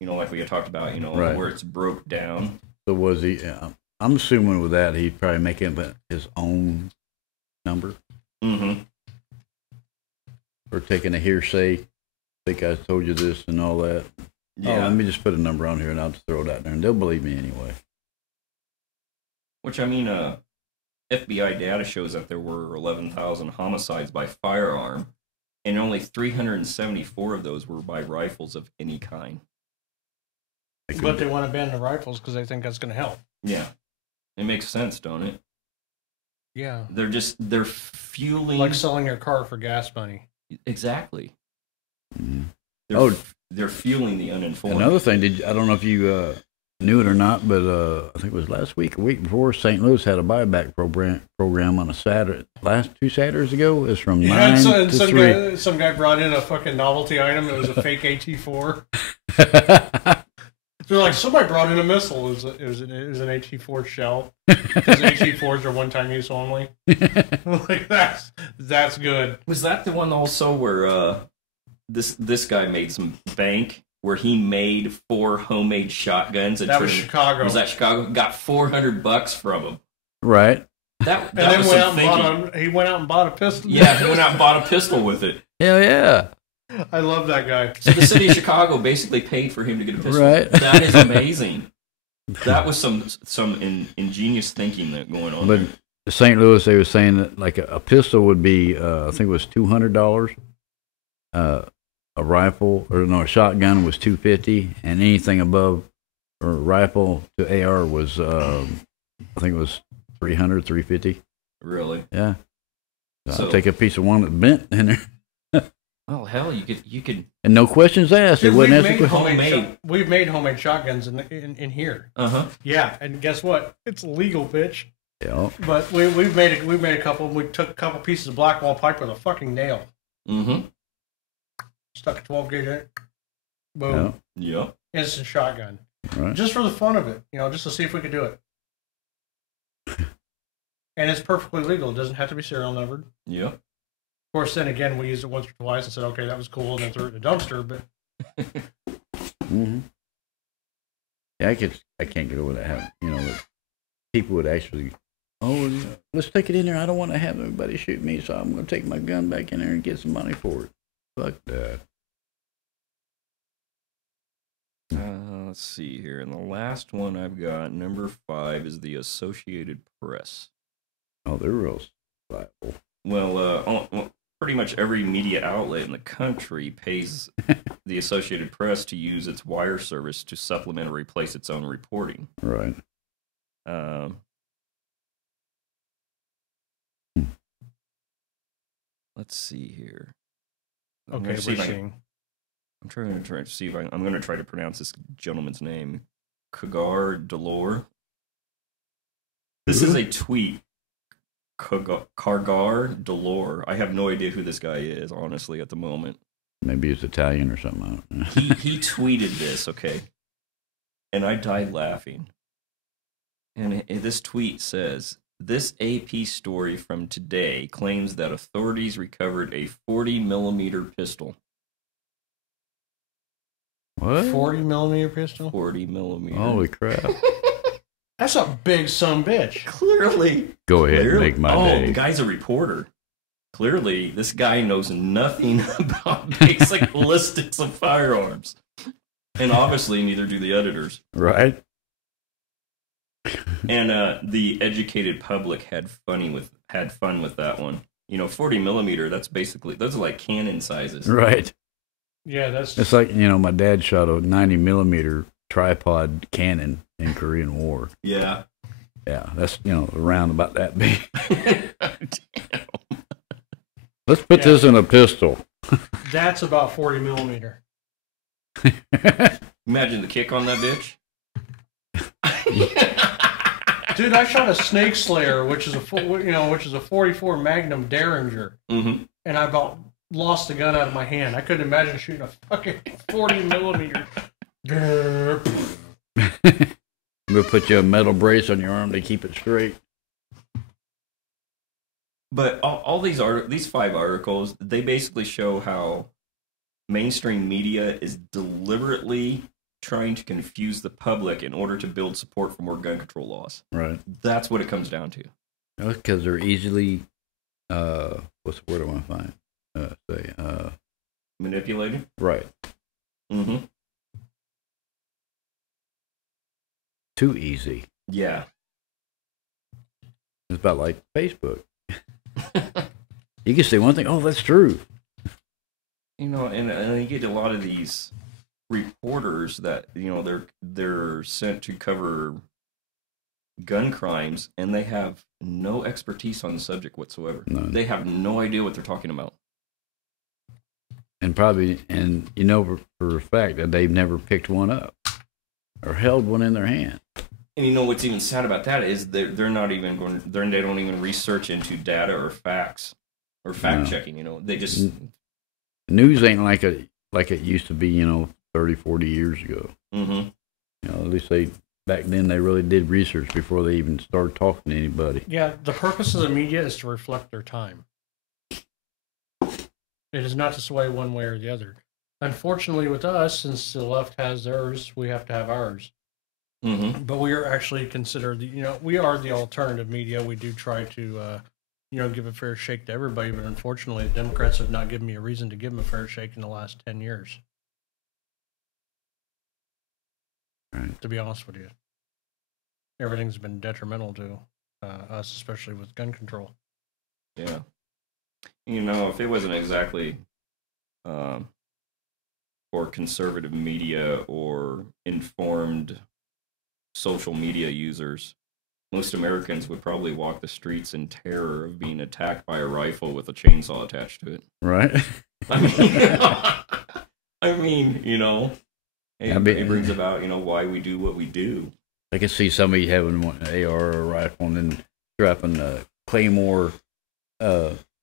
Like we had talked about, Right. where it's broke down. So was he? I'm assuming with that he'd probably make up his own number Mm-hmm. or taking a hearsay. Think I told you this and all that. Yeah. Oh, let me just put a number on here and I'll just throw it out there and they'll believe me anyway. Which, I mean, FBI data shows that there were 11,000 homicides by firearm, and only 374 of those were by rifles of any kind. But they want to ban the rifles because they think that's going to help. Yeah, it makes sense, don't it? Yeah. They're fueling Like selling your car for gas money. exactly. Mhm. They're fueling the uninformed. Another thing, I don't know if you knew it or not, but I think it was last week, a week before, St. Louis had a buyback program on a Saturday. Last 2 Saturdays ago, it was from 9 to 3. Some guy brought in a fucking novelty item. It was a fake AT-4. They're like, somebody brought in a missile. It was an AT-4 shell. Because AT-4s are one-time use only. Like that's good. Was that the one also where this guy made some bank where he made 4 homemade shotguns? And That was Chicago. Was that Chicago? Got $400 from him. Right. That And then was went some out thinking. he went out and bought a pistol. Yeah, he went out and bought a pistol with it. Hell yeah. I love that guy. So the city of Chicago basically paid for him to get a pistol. Right. That is amazing. That was some ingenious thinking that going on. But there. St. Louis, they were saying that like a pistol would be, I think it was $200. A rifle, or no, a shotgun was $250, and anything above or rifle to AR was, I think it was $300, $350. Really? Yeah. So- I'll take a piece of one that's bent in there, Oh hell, you could. and no questions asked. It Dude, wasn't we've asking made questions. homemade. we've made homemade shotguns in here. Yeah, and guess what? It's legal, bitch. Yeah. But we've made a couple. We took a couple pieces of black wall pipe with a fucking nail. Mm-hmm. Stuck a 12 gauge in it. Boom. Yeah. Yep. Instant shotgun. Right. Just for the fun of it, just to see if we could do it. And it's perfectly legal. It doesn't have to be serial numbered. Yep. Of course, then again, we used it once or twice and said, okay, that was cool, and then threw it in the dumpster. But Mm-hmm. Yeah, I can't get over that. That people would actually, yeah, let's take it in there. I don't want to have everybody shoot me, so I'm going to take my gun back in there and get some money for it. Fuck that. Let's see here. And the last one I've got, number 5, is the Associated Press. Oh, they're real liable. Well, pretty much every media outlet in the country pays the Associated Press to use its wire service to supplement or replace its own reporting. Right. Let's see here. okay, we're seeing. I'm trying to see if I'm going to try to pronounce this gentleman's name. Kagar Delor. This is a tweet. Kargar Delor. I have no idea who this guy is, honestly, at the moment. Maybe it's Italian or something. I don't know. He tweeted this, okay? And I died laughing. And this tweet says, this AP story from today claims that authorities recovered a 40mm pistol. What? 40mm pistol? 40mm. Holy crap. That's a big son bitch. Clearly. Go ahead and make my day. The guy's a reporter. Clearly, this guy knows nothing about basic ballistics of firearms. And obviously, neither do the editors. Right? And the educated public had fun with that one. 40mm, those are like cannon sizes. Right. Yeah, that's. It's like, my dad shot a 90mm tripod cannon in Korean War. Yeah. Yeah, that's, around about that big. Damn. Let's put this in a pistol. That's about 40mm. Imagine the kick on that bitch. Dude, I shot a Snake Slayer, which is a 44 Magnum Derringer, Mm-hmm. and I about lost the gun out of my hand. I couldn't imagine shooting a fucking 40mm. We'll put you a metal brace on your arm to keep it straight. But all these 5 articles, they basically show how mainstream media is deliberately trying to confuse the public in order to build support for more gun control laws. Right. That's what it comes down to. Because they're easily, what's the word I want to find? Manipulated? Right. Mm-hmm. Too easy. Yeah. It's about like Facebook. You can say one thing, oh, that's true. You know, and you get a lot of these reporters that, you know, they're sent to cover gun crimes, and they have no expertise on the subject whatsoever. No. They have no idea what they're talking about. And probably, and you know for a fact that they've never picked one up or held one in their hand. And you know what's even sad about that is they're not even going. They don't even research into data or facts or fact checking. You know, they just News ain't like it used to be. You know, 30, 40 years ago. Mm-hmm. You know, at least back then they really did research before they even started talking to anybody. Yeah, the purpose of the media is to reflect their time. It is not to sway one way or the other. Unfortunately, with us, since the left has theirs, we have to have ours. Mm-hmm. But we are actually considered, we are the alternative media. We do try to, give a fair shake to everybody. But unfortunately, the Democrats have not given me a reason to give them a fair shake in the last 10 years. Right. To be honest with you, everything's been detrimental to us, especially with gun control. Yeah. You know, if it wasn't exactly for conservative media or informed social media users, most Americans would probably walk the streets in terror of being attacked by a rifle with a chainsaw attached to it. Right. I mean, you know, it brings about, why we do what we do. I can see somebody having an AR or a rifle and then strapping a Claymore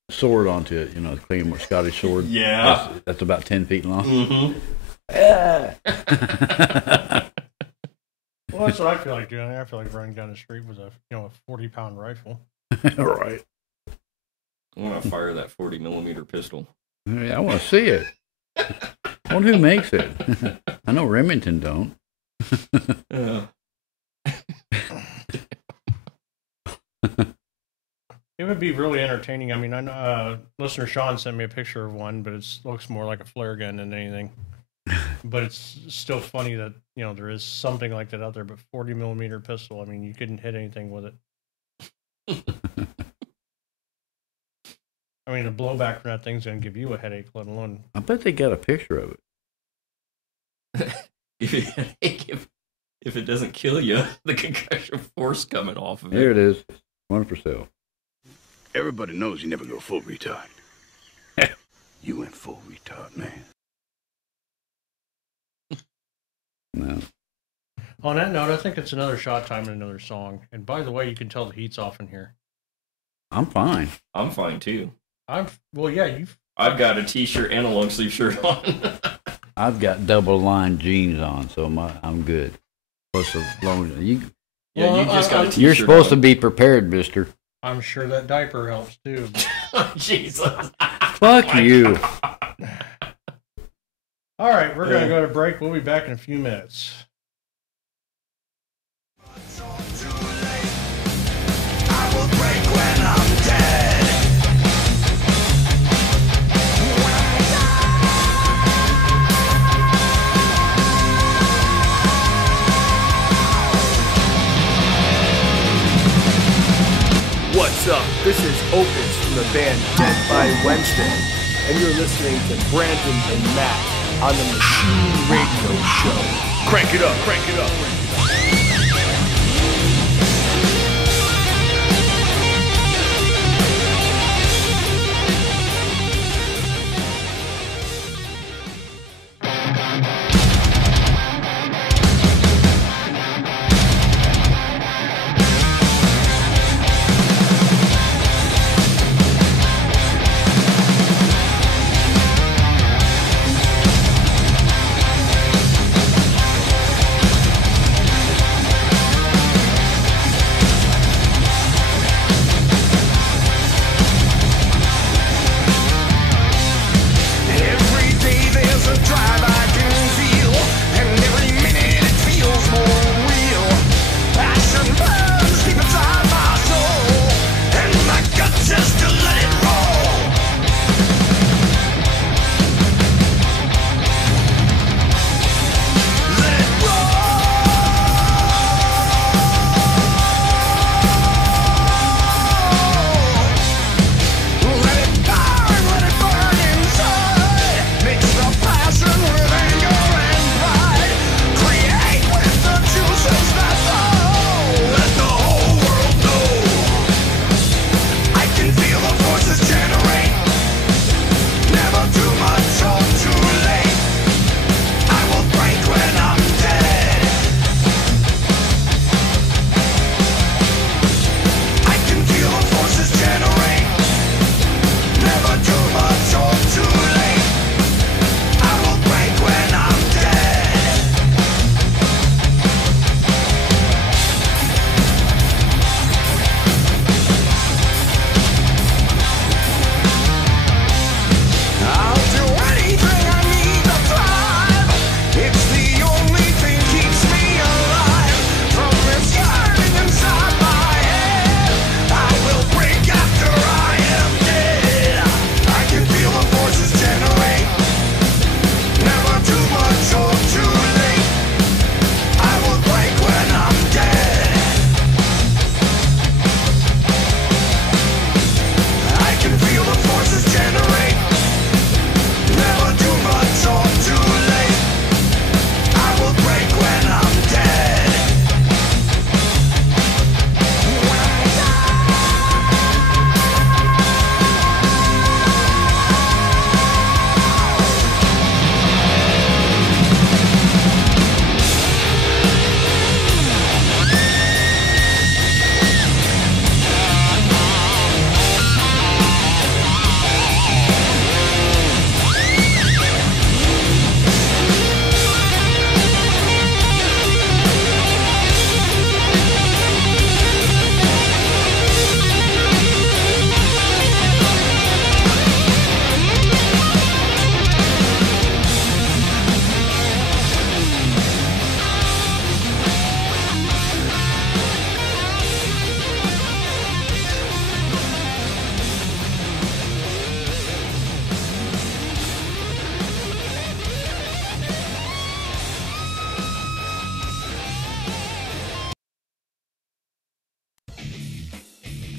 sword onto it, the Claymore Scottish sword. Yeah. That's about 10 feet long. Mm-hmm. Well, that's what I feel like doing. I feel like running down the street with a 40-pound rifle. Right. I want to fire that 40-millimeter pistol. I want to see it. I wonder who makes it. I know Remington don't. It would be really entertaining. I mean, I know listener Sean sent me a picture of one, but it looks more like a flare gun than anything. But it's still funny that there is something like that out there. But 40-millimeter pistol, I mean, you couldn't hit anything with it. I mean, the blowback from that thing's going to give you a headache, let alone. I bet they got a picture of it. If it doesn't kill you, the concussion force coming off of it. Here it is. One for sale. Everybody knows you never go full retard. You went full retard, man. No. On that note, I think it's another shot time and another song. And by the way, you can tell the heat's off in here. I'm fine. I'm fine too. I've got a t-shirt and a long sleeve shirt on. I've got double line jeans on, so I'm good. Plus a long you just got a t-shirt. You're supposed on. to be prepared, mister. I'm sure that diaper helps too. Jesus. Fuck you. All right, we're going to go to break. We'll be back in a few minutes. I will break when I'm dead. What's up? This is Opus from the band Dead by Wednesday, and you're listening to Brandon and Matt on the Machine Radio Show. Crank it up, crank it up, crank it up.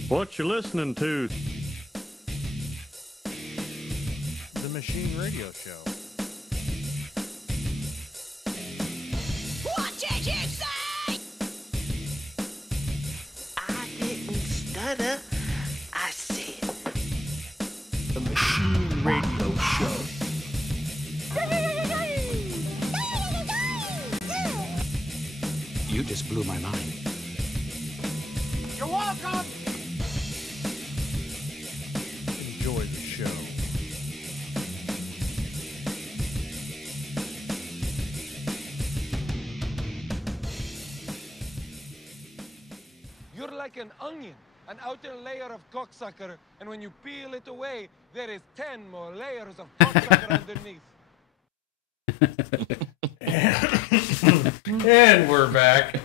What you listening to? The Machine Radio Show. What did you say? I didn't stutter. I said. The Machine Radio Show. You just blew my mind. You're welcome. Enjoy the show. You're like an onion, an outer layer of cocksucker, and when you peel it away, there is 10 more layers of cocksucker underneath. And we're back.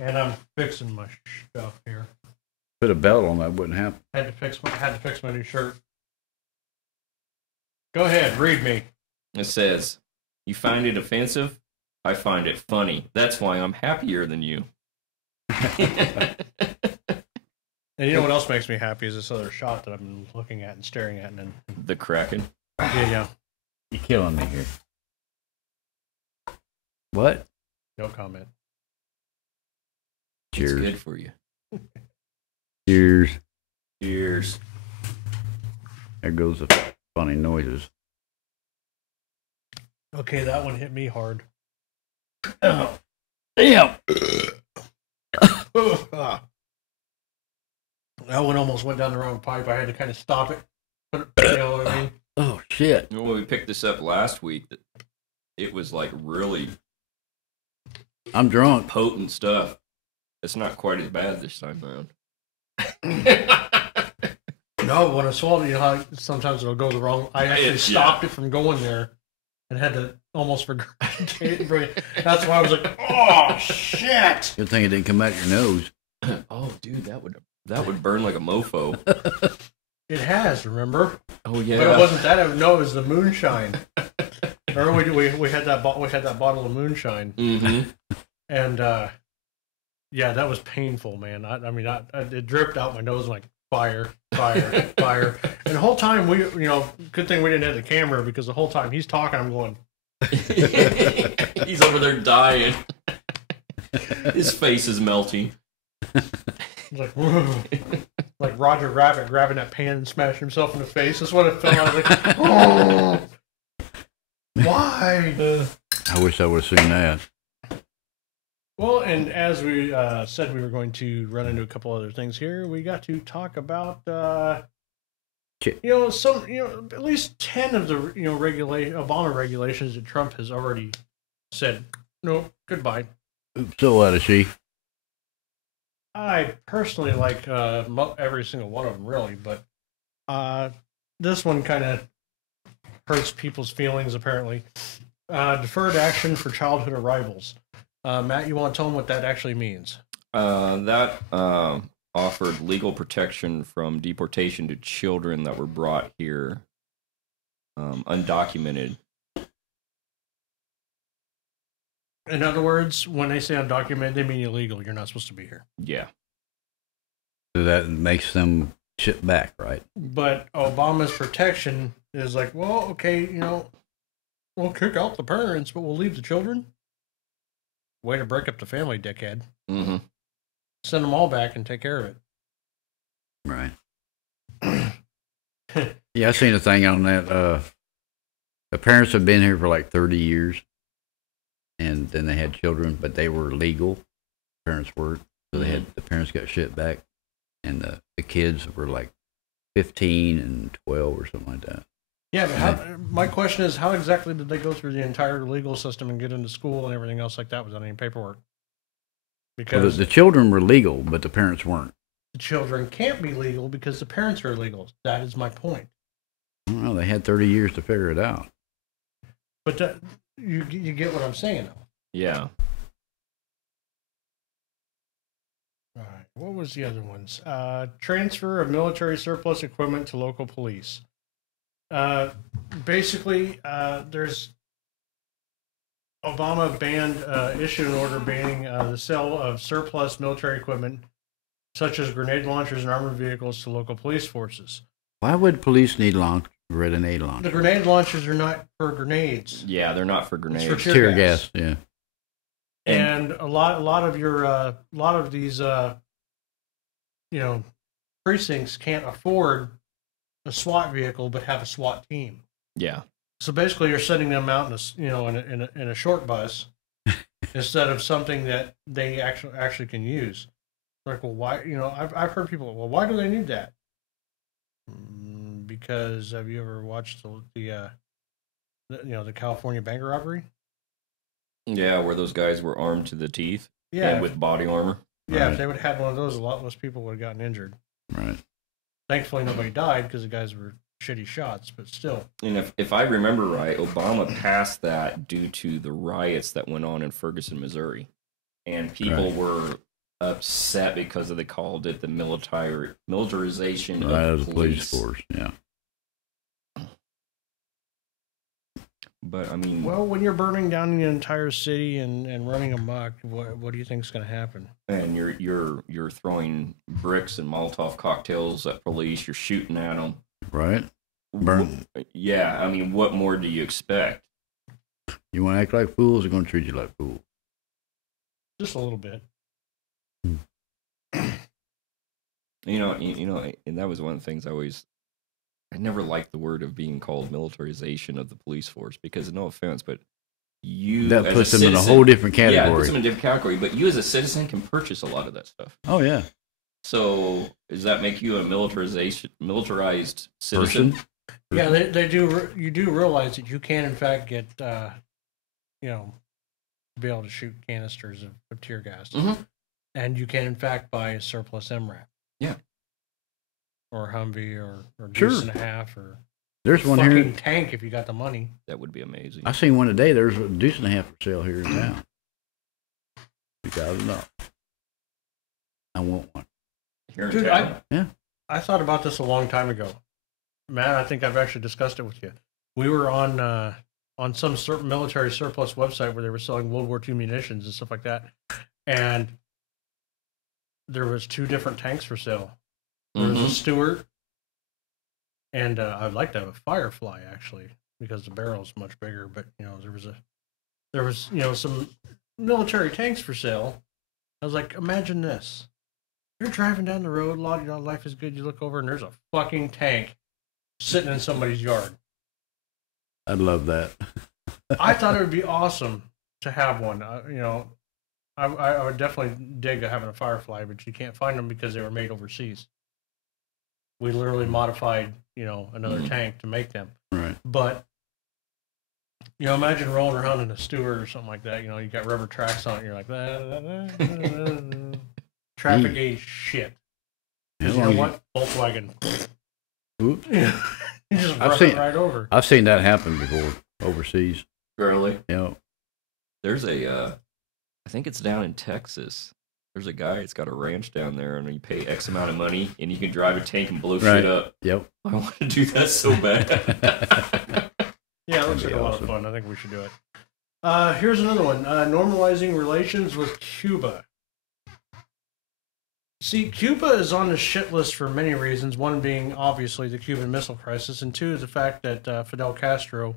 And I'm fixing my stuff here. Put a belt on, that wouldn't happen. Had to fix my new shirt. Go ahead, read me. It says, "You find it offensive? I find it funny. That's why I'm happier than you." And you know what else makes me happy is this other shot that I've been looking at and staring at. And The Kraken. yeah. You're killing me here. What? No comment. It's Cheers. good for you. Cheers. Cheers. There goes the funny noises. Okay, that one hit me hard. Oh, damn. That one almost went down the wrong pipe. I had to kind of stop it. You know what I mean? Oh, shit. When we picked this up last week, it was like really I'm drunk. potent stuff. It's not quite as bad this time around. No, when I swallowed, you know how sometimes it'll go the wrong. I actually stopped it from going there, and had to almost regurgitate it. That's why I was like, "Oh shit!" Good thing it didn't come out your nose. Oh, dude, that would burn like a mofo. It has, remember? Oh yeah, But it wasn't that. No, it was the moonshine. Remember we had that bottle of moonshine, Mm-hmm. and yeah, that was painful, man. I mean, it dripped out my nose like fire, fire. And the whole time good thing we didn't have the camera, because the whole time he's talking, I'm going. He's over there dying. His face is melting. Like, like Roger Rabbit grabbing that pan and smashing himself in the face. That's what it felt like. I was like, oh, why? I wish I would have seen that. Well, and as we said, we were going to run into a couple other things here. We got to talk about, at least 10 of the Obama regulations that Trump has already said no, goodbye. So what is she? I personally like every single one of them, really, but this one kind of hurts people's feelings, apparently. Deferred action for childhood arrivals. Matt, you want to tell them what that actually means? That offered legal protection from deportation to children that were brought here undocumented. In other words, when they say undocumented, they mean illegal. You're not supposed to be here. Yeah. So that makes them ship back, right? But Obama's protection is like, well, okay, we'll kick out the parents, but we'll leave the children. Way to break up the family, dickhead. Mm-hmm. Send them all back and take care of it. Right. Yeah, I seen a thing on that. The parents have been here for like 30 years, and then they had children, but they were legal. Parents weren't, so the parents got shipped back, and the kids were like 15 and 12 or something like that. Yeah, but my question is, how exactly did they go through the entire legal system and get into school and everything else like that without any paperwork? Because Well, the children were legal, but the parents weren't. the children can't be legal because the parents are illegal. That is my point. Well, they had 30 years to figure it out. But you get what I'm saying, though. Yeah. All right. What was the other ones? Transfer of military surplus equipment to local police. Basically, there's Obama issued an order banning the sale of surplus military equipment such as grenade launchers and armored vehicles to local police forces. Why would police need grenade The launchers? grenade launchers are not for grenades. Yeah, they're not for grenades. for Tear gas, yeah. And a lot of these precincts can't afford a SWAT vehicle, but have a SWAT team. Yeah. So basically, you're sending them out in a short bus instead of something that they actually can use. Like, well, why? I've heard people. Well, why do they need that? Because have you ever watched the California bank robbery? Yeah, where those guys were armed to the teeth. Yeah, And with body armor. yeah. Right. If they would have had one of those, a lot less people would have gotten injured. Right. Thankfully, nobody died because the guys were shitty shots, but still. And if I remember right, Obama passed that due to the riots that went on in Ferguson, Missouri. And people Right. were upset because they called it the militarization Right, of as the a police force, yeah. But I mean, Well, when you're burning down the entire city and running amok, what do you think is going to happen? and you're throwing bricks and Molotov cocktails at police. You're shooting at them. Right? Burn. Yeah, I mean, what more do you expect? You want to act like fools, they're going to treat you like fools. Just a little bit. You know, and that was one of the things I never liked the word of being called militarization of the police force because, no offense, but That as puts a them in a citizen- whole different Yeah, it category. puts them in a different category. But you as a citizen can purchase a lot of that stuff. Oh, yeah. So does that make you a militarized citizen? Person? Yeah, they do. You do realize that you can, in fact, get be able to shoot canisters of tear gas, Mhm. and you can, in fact, buy a surplus MRAP. Yeah. Or Humvee or Sure. Deuce and a half or There's one fucking here. tank if you got the money. That would be amazing. I seen one today. There's a deuce and a half for sale here in town. $2,000. I want one. Here in Dude, town. I thought about this a long time ago. Matt, I think I've actually discussed it with you. We were on some military surplus website where they were selling World War II munitions and stuff like that, and there was 2 different tanks for sale. There was a Stuart, and I'd like to have a Firefly actually because the barrel's much bigger. But there was some military tanks for sale. I was like, imagine this: you're driving down the road, life is good. You look over and there's a fucking tank sitting in somebody's yard. I'd love that. I thought it would be awesome to have one. I would definitely dig having a Firefly, but you can't find them because they were made overseas. We literally modified, another tank to make them. Right. But, imagine rolling around in a Stuart or something like that. You got rubber tracks on it. You're like, traffic ain't shit. Yeah, 'Cause you know what? Volkswagen. Oops. You just I've run seen- it right over. I've seen that happen before overseas. Really? There's I think it's down in Texas. There's a guy that's got a ranch down there, and you pay X amount of money, and you can drive a tank and blow Right. shit up. Yep. I want to do that so bad. Yeah, it looks like That'd be a lot awesome. of fun. I think we should do it. Here's another one. Normalizing relations with Cuba. See, Cuba is on the shit list for many reasons. One being, obviously, the Cuban Missile Crisis. And two, the fact that Fidel Castro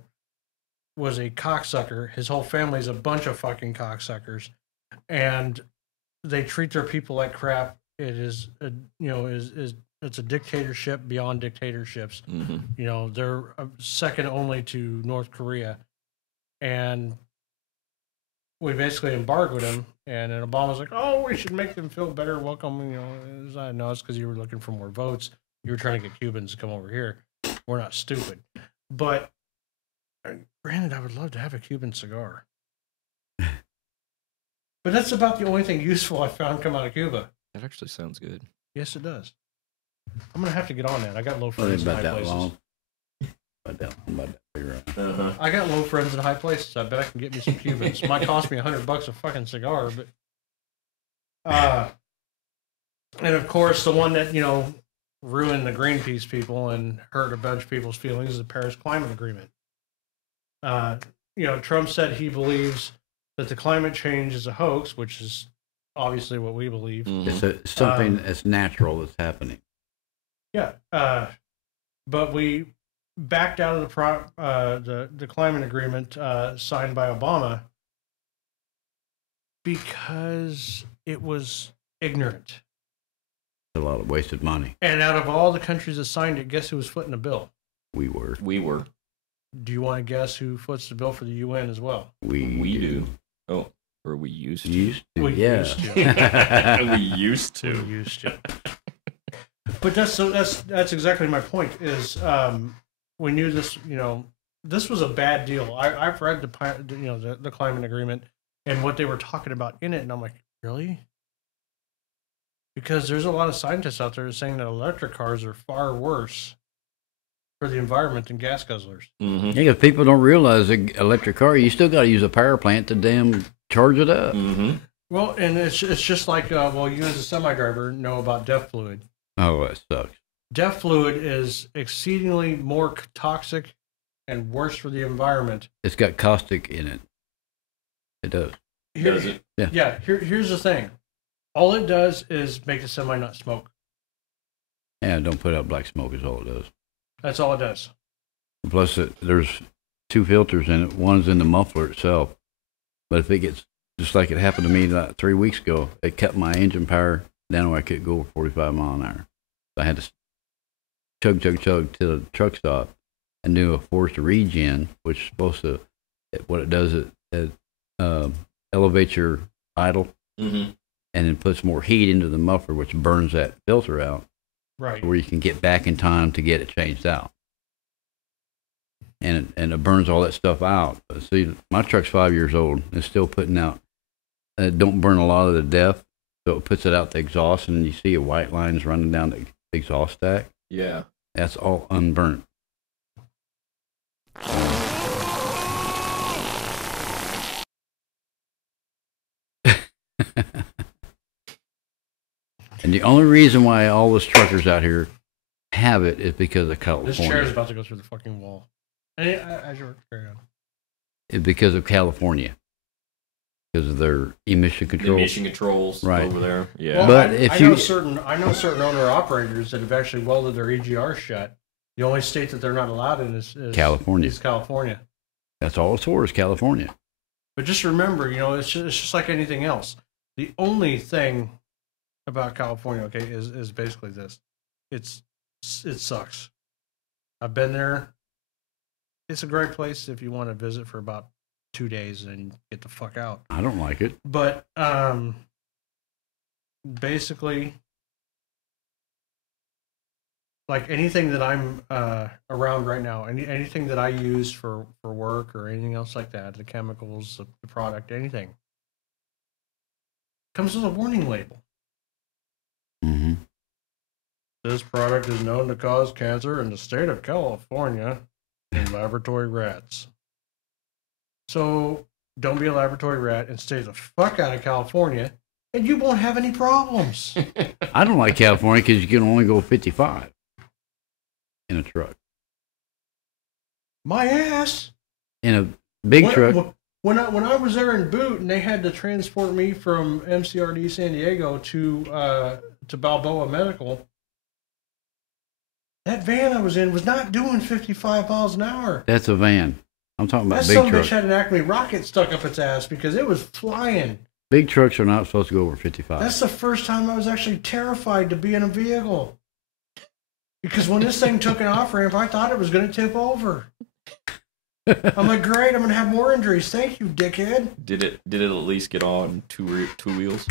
was a cocksucker. His whole family's a bunch of fucking cocksuckers. And they treat their people like crap. It is, it's a dictatorship beyond dictatorships. Mhm. They're second only to North Korea. And we basically embargoed them. And then Obama's like, oh, we should make them feel better, welcome. No, it's because you were looking for more votes. You were trying to get Cubans to come over here. We're not stupid. But granted, I would love to have a Cuban cigar. But that's about the only thing useful I found come out of Cuba. That actually sounds good. Yes, it does. I'm going to have to get on that. I got low Well, friends in about high that places. long. About that big around. I got low friends in high places. I bet I can get me some Cubans. Might cost me $100 a fucking cigar, but and of course the one that ruined the Greenpeace people and hurt a bunch of people's feelings is the Paris Climate Agreement. Trump said he believes that the climate change is a hoax, which is obviously what we believe. Mhm. It's something that's natural that's happening. Yeah, but we backed out of the climate agreement signed by Obama because it was ignorant. A lot of wasted money. And out of all the countries that signed it, guess who was footing the bill? We were. We were. Do you want to guess who foots the bill for the UN as well? We do. Oh, or we used to. Used to. We Yeah. used to. We used to. We used to. But that's exactly my point. Is we knew this. This was a bad deal. I've read the climate agreement and what they were talking about in it, and I'm like, really? Because there's a lot of scientists out there saying that electric cars are far worse for the environment than gas guzzlers. Mm-hmm. Yeah, if people don't realize an electric car, you still got to use a power plant to damn charge it up. Mm-hmm. Well, and it's just like, you as a semi driver know about DEF fluid. Oh, that sucks. DEF fluid is exceedingly more toxic and worse for the environment. It's got caustic in it. It does. Does it? Yeah. Yeah. Here's the thing. All it does is make the semi not smoke. Yeah, don't put out black smoke is all it does. That's all it does. Plus, there's 2 filters in it. One's in the muffler itself. But if it gets, just like it happened to me like 3 weeks ago, it cut my engine power down where I could go over 45 mile an hour. So I had to chug to the truck stop and do a forced regen, which is supposed to, what it does, it elevates your idle. Mm-hmm. And then puts more heat into the muffler, which burns that filter out. Right. Where you can get back in time to get it changed out. And it burns all that stuff out. See, my truck's 5 years old. It's still putting out, don't burn a lot of the DEF, so it puts it out the exhaust, and you see a white lines running down the exhaust stack. Yeah. That's all unburnt. And the only reason why all those truckers out here have it is because of California. This chair is about to go through the fucking wall. As you carry on. It's because of California. Because of their emission control. Emission controls Right. over there. Yeah. Well, But I know certain owner operators that have actually welded their EGR shut. The only state that they're not allowed in is California. Is California. That's all it's for is California. But just remember, it's just like anything else. The only thing about California, okay, is basically this. It sucks. I've been there. It's a great place if you want to visit for about 2 days and get the fuck out. I don't like it. But basically, like anything that I'm around right now, anything that I use for work or anything else like that, the chemicals, the product, anything, comes with a warning label. Mm-hmm. This product is known to cause cancer in the state of California in laboratory rats. So don't be a laboratory rat and stay the fuck out of California, and you won't have any problems. I don't like California because you can only go 55 in a truck. My ass. In a big truck. When I was there in Boot and they had to transport me from MCRD San Diego to Balboa Medical, that van I was in was not doing 55 miles an hour. That's a van. I'm talking about That big son of a trucks. bitch had an Acme rocket stuck up its ass because it was flying. Big trucks are not supposed to go over 55. That's the first time I was actually terrified to be in a vehicle. Because when this thing took an off ramp, I thought it was going to tip over. I'm like, great, I'm going to have more injuries. Thank you, dickhead. Did it at least get on two wheels?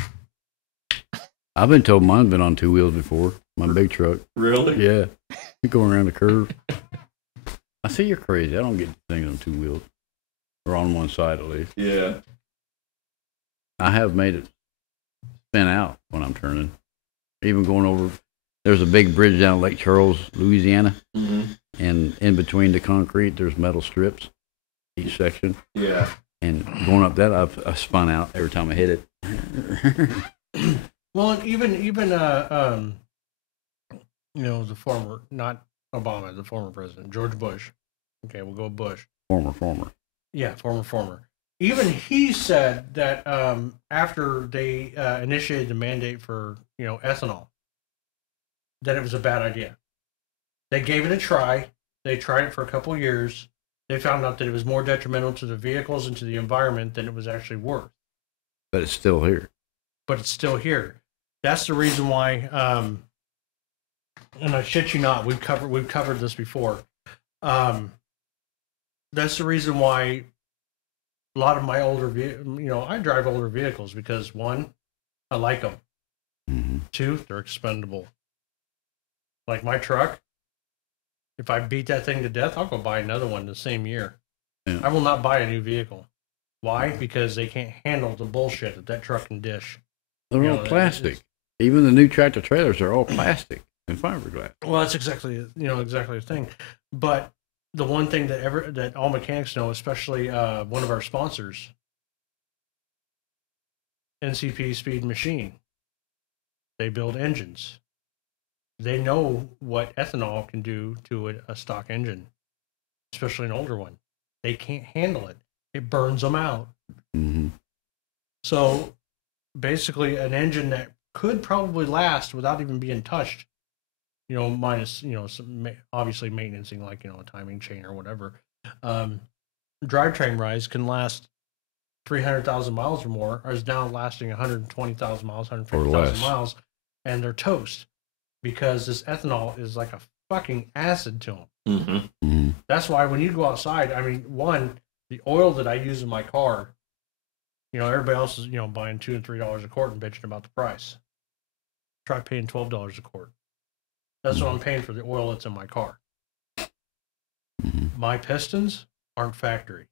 I've been told mine's been on 2 wheels before. My big truck. Really? Yeah. Going around the curve. I see you're crazy. I don't get things on 2 wheels. Or on one side at least. Yeah. I have made it spin out when I'm turning. Even going over, there's a big bridge down Lake Charles, Louisiana. Mm-hmm. And in between the concrete, there's metal strips, each section. Yeah. And going up that, I spun out every time I hit it. Well, and even the former, not Obama, the former president, George Bush. Okay, we'll go Bush. Former. Yeah, former. even he said that after they initiated the mandate for ethanol, that it was a bad idea. They gave it a try. They tried it for a couple of years. They found out that it was more detrimental to the vehicles and to the environment than it was actually worth. But it's still here. But it's still here. That's the reason why. And I shit you not, we've covered this before. That's the reason why a lot of my older, I drive older vehicles because 1, I like them. Mm-hmm. 2, they're expendable. Like my truck, if I beat that thing to death, I'll go buy another one the same year. Yeah. I will not buy a new vehicle. Why? Because they can't handle the bullshit that truck can dish. They're all plastic. Even the new tractor trailers are all plastic and fiberglass. Well, that's exactly the thing. But the one thing that all mechanics know, especially one of our sponsors, NCP Speed Machine, they build engines. They know what ethanol can do to a stock engine, especially an older one. They can't handle it. It burns them out. Mm-hmm. So basically an engine that could probably last without even being touched, minus, some obviously maintenancing, like, a timing chain or whatever. Drivetrain rise can last 300,000 miles or more, or is now lasting 120,000 miles, 150,000 miles, and they're toast because this ethanol is like a fucking acid to them. Mm-hmm. Mm-hmm. That's why when you go outside, I mean, the oil that I use in my car, everybody else is, buying $2 and $3 a quart and bitching about the price. Try paying $12 a quart. That's what I'm paying for the oil that's in my car. Mm-hmm. My pistons aren't factory.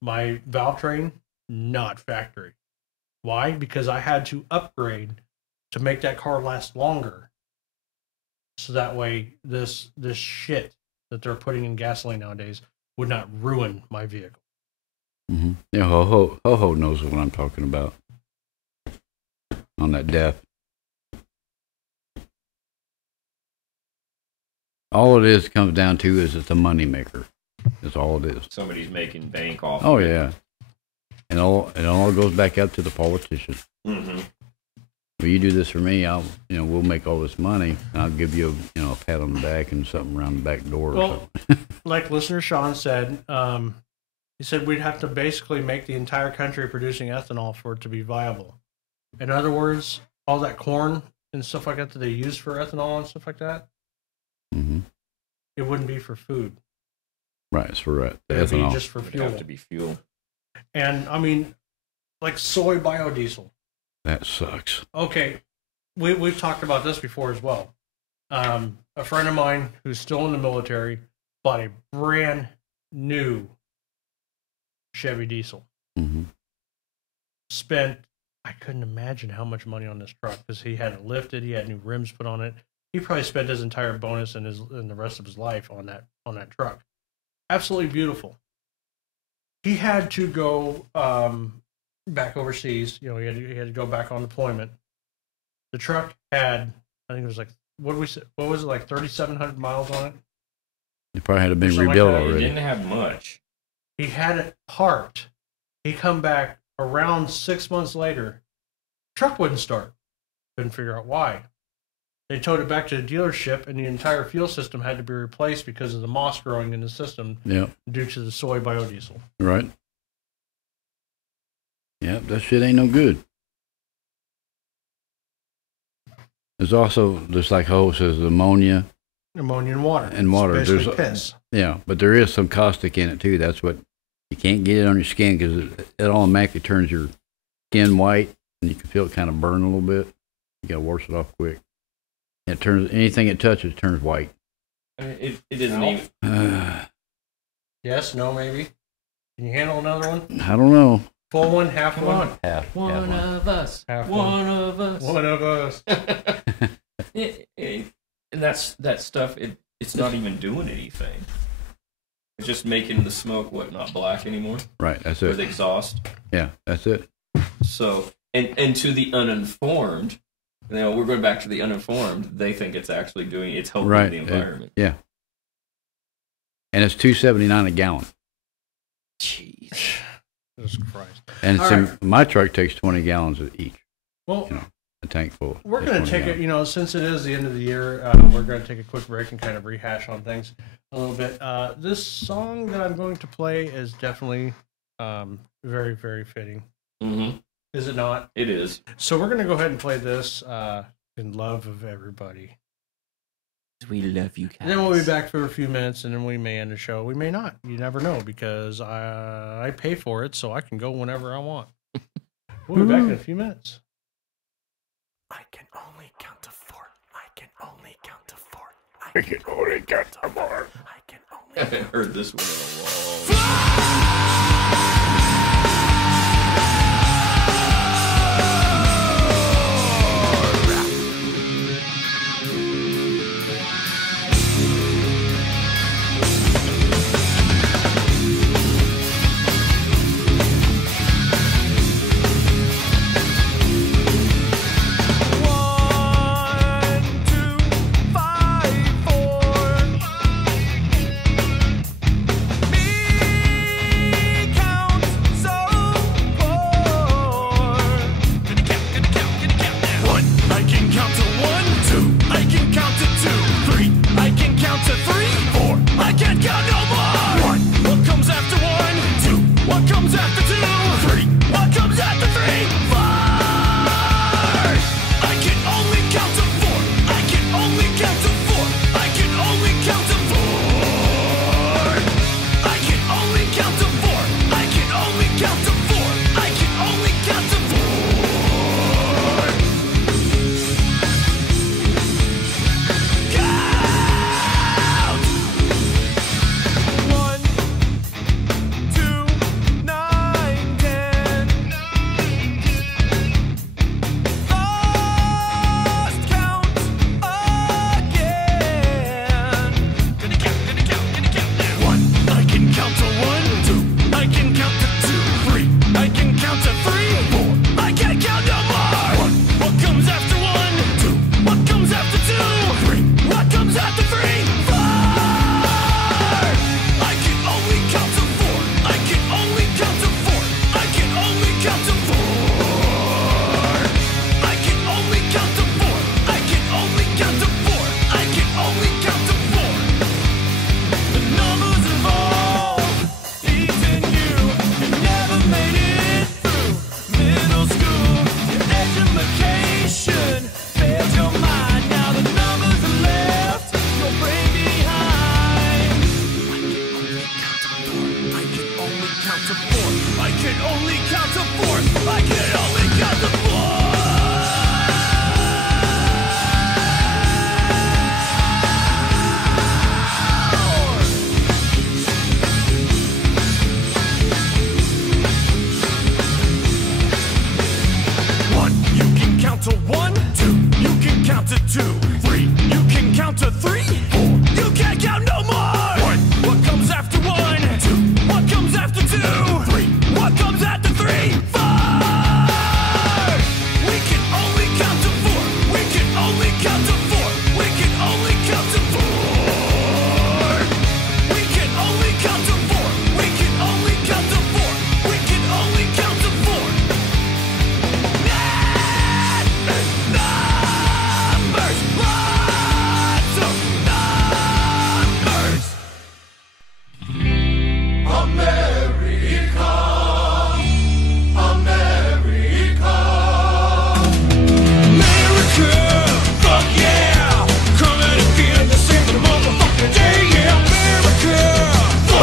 My valve train, not factory. Why? Because I had to upgrade to make that car last longer. So that way this shit that they're putting in gasoline nowadays would not ruin my vehicle. Mm-hmm. Yeah, Ho-Ho knows what I'm talking about on that death. All it is comes down to is it's a money maker. That's all it is. Somebody's making bank off. Oh of it. yeah, and it all goes back up to the politician. Mm-hmm. Well, you do this for me, we'll make all this money, and I'll give you a pat on the back and something around the back door. Or something. Like listener Sean said, he said we'd have to basically make the entire country producing ethanol for it to be viable. In other words, all that corn and stuff like that they use for ethanol and stuff like that, mm-hmm. It wouldn't be for food. Right, it's for it would ethanol. be just for It'd fuel. have to be fuel. And I mean, like soy biodiesel. That sucks. Okay, we've talked about this before as well. A friend of mine who's still in the military bought a brand new Chevy diesel. Mm-hmm. Spent, I couldn't imagine how much money on this truck because he had it lifted, he had new rims put on it. He probably spent his entire bonus and the rest of his life on that truck. Absolutely beautiful. He had to go back overseas. He had to go back on deployment. The truck had, I think it was like, what was it, like 3,700 miles on it? It probably had been Something rebuilt like that. It already. didn't have much. He had it parked. He come back around 6 months later. Truck wouldn't start. Couldn't figure out why. They towed it back to the dealership, and the entire fuel system had to be replaced because of the moss growing in the system due to the soy biodiesel. Right. Yep, that shit ain't no good. There's also, just like Ho says, ammonia. Ammonia and water. And water. It's basically piss. Yeah, but there is some caustic in it too. That's what, you can't get it on your skin because it automatically turns your skin white, and you can feel it kind of burn a little bit. You gotta wash it off quick. It turns, anything it touches turns white. It isn't even. Yes, no, maybe. Can you handle another one? I don't know. Full one, half one? Half One of us. Half One of us. One of us. And that stuff. It's not even doing anything. It's just making the smoke not black anymore. Right, that's With it. exhaust. Yeah, that's it. So and to the uninformed, we're going back to the uninformed. They think it's actually it's helping Right. the environment. Yeah. And it's $2.79 a gallon. Jeez. Jesus Christ. And All so right. my truck takes 20 gallons of each, Well, a tank full. we're That's going to 20 take it, gallons. you know, since it is the end of the year, we're going to take a quick break and kind of rehash on things a little bit. This song that I'm going to play is definitely very, very fitting. Mm-hmm. Is it not? It is. So we're going to go ahead and play this in love of everybody. We love you guys. And then we'll be back for a few minutes, and then we may end the show. We may not. You never know, because I pay for it, so I can go whenever I want. We'll be back in a few minutes. I can only count to 4. I can only count to 4. I can only count to 4. I can only. I haven't heard this one in a long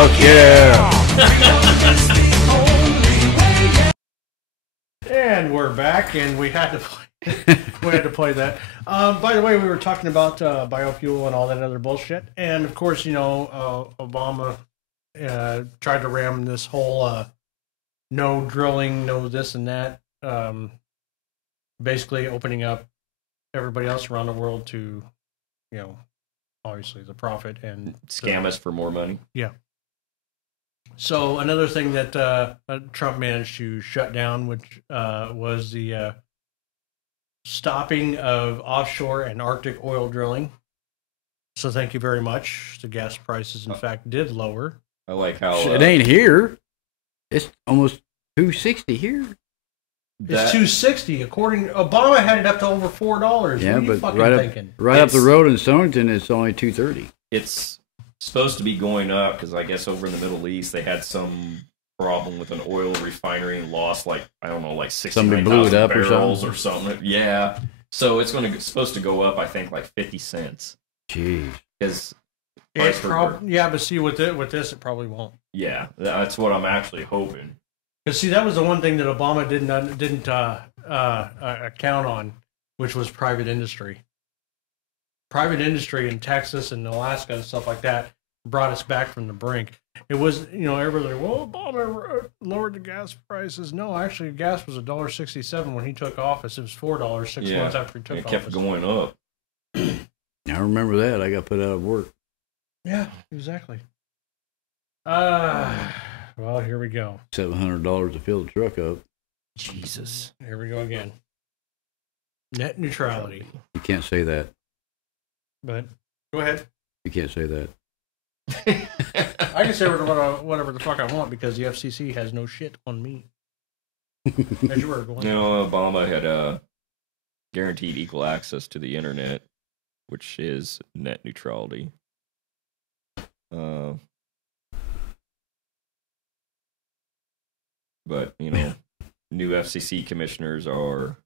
Fuck yeah! And we're back, and we had to play that. By the way, we were talking about biofuel and all that other bullshit, and of course, you know, Obama tried to ram this whole no drilling, no this and that, basically opening up everybody else around the world to, you know, obviously the profit and scam us for more money. Yeah. So another thing that Trump managed to shut down, which was the stopping of offshore and Arctic oil drilling. So thank you very much. The gas prices, in fact, did lower. I like how It ain't here. It's almost 260 here. It's 260. According Obama had it up to over $4. Yeah, what are you but fucking thinking? right up the road in Stonington, it's only 230. It's supposed to be going up because I guess over in the Middle East they had some problem with an oil refinery and lost like 69,000 barrels or something. Yeah, so it's supposed to go up. I think like 50 cents. Jeez. Because but see with this it probably won't. Yeah, that's what I'm actually hoping. Because see, that was the one thing that Obama didn't count on, which was private industry. Private industry in Texas and Alaska and stuff like that brought us back from the brink. It was, everybody like, well, Obama lowered the gas prices. No, actually, gas was $1.67 when he took office. It was $4 6 months after he took office. It kept going up. I remember that. I got put out of work. Yeah, exactly. Well, here we go. $700 to fill the truck up. Jesus. Here we go again. Net neutrality. You can't say that. But go ahead. You can't say that. I can say whatever the fuck I want because the FCC has no shit on me. As you were going. Obama had guaranteed equal access to the internet, which is net neutrality. But, new FCC commissioners are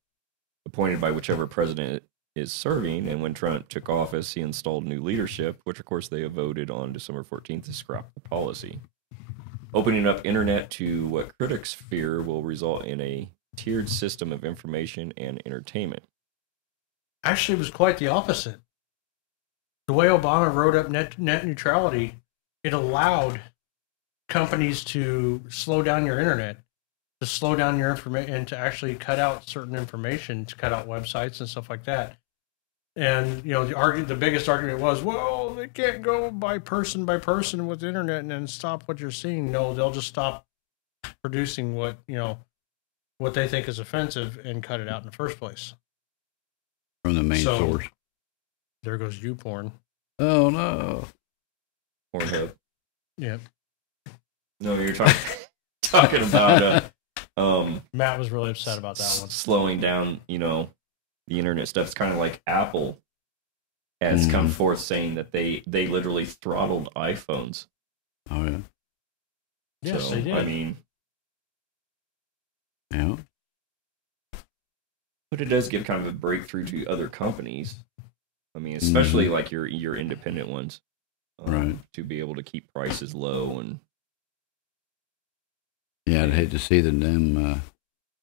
appointed by whichever president is serving, and when Trump took office, he installed new leadership, which, of course, they have voted on December 14th to scrap the policy. Opening up internet to what critics fear will result in a tiered system of information and entertainment. Actually, it was quite the opposite. The way Obama wrote up net neutrality, it allowed companies to slow down your internet, to slow down your information, and to actually cut out certain information, to cut out websites and stuff like that. And the biggest argument was, well, they can't go by person with the internet and then stop what you're seeing. No, they'll just stop producing what they think is offensive and cut it out in the first place from the main source. There goes YouPorn. Oh no, Pornhub. Yep. No, you're talking about. Matt was really upset about that one. Slowing down, the internet stuff. It's kind of like Apple has come forth saying that they literally throttled iPhones. Oh yeah. Yes, they did. I mean, yeah. But it does give kind of a breakthrough to other companies. I mean, especially like your independent ones, right? To be able to keep prices low and. Yeah, I'd hate to see the damn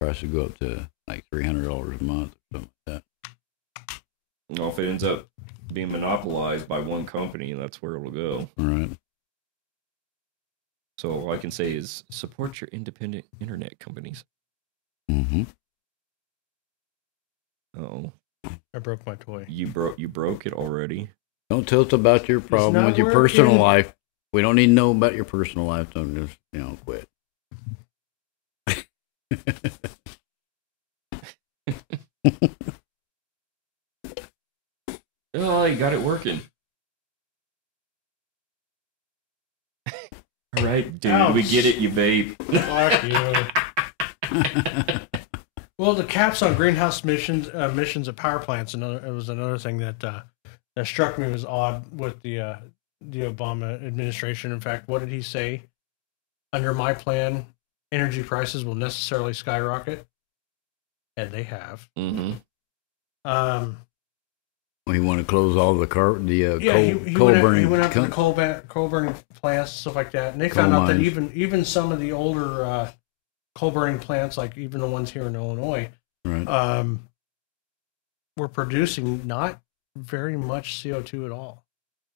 prices go up to like $300 a month or something like that. Well, if it ends up being monopolized by one company, that's where it'll go. Right. So all I can say is support your independent internet companies. Mm-hmm. Oh. I broke my toy. You broke it already. Don't tell us about your problem with your personal life. We don't need to know about your personal life. Don't just quit. Oh, you got it working. All right, dude. Ouch. We get it, you babe. Fuck you. Well, the caps on greenhouse emissions of power plants. It was another thing that struck me was odd with the Obama administration. In fact, what did he say? Under my plan, energy prices will necessarily skyrocket, and they have. Mm-hmm. We want to close all the coal burning. He went up to the coal burning plants, stuff like that, and they found out that even some of the older coal burning plants, like even the ones here in Illinois, right, were producing not very much CO2 at all.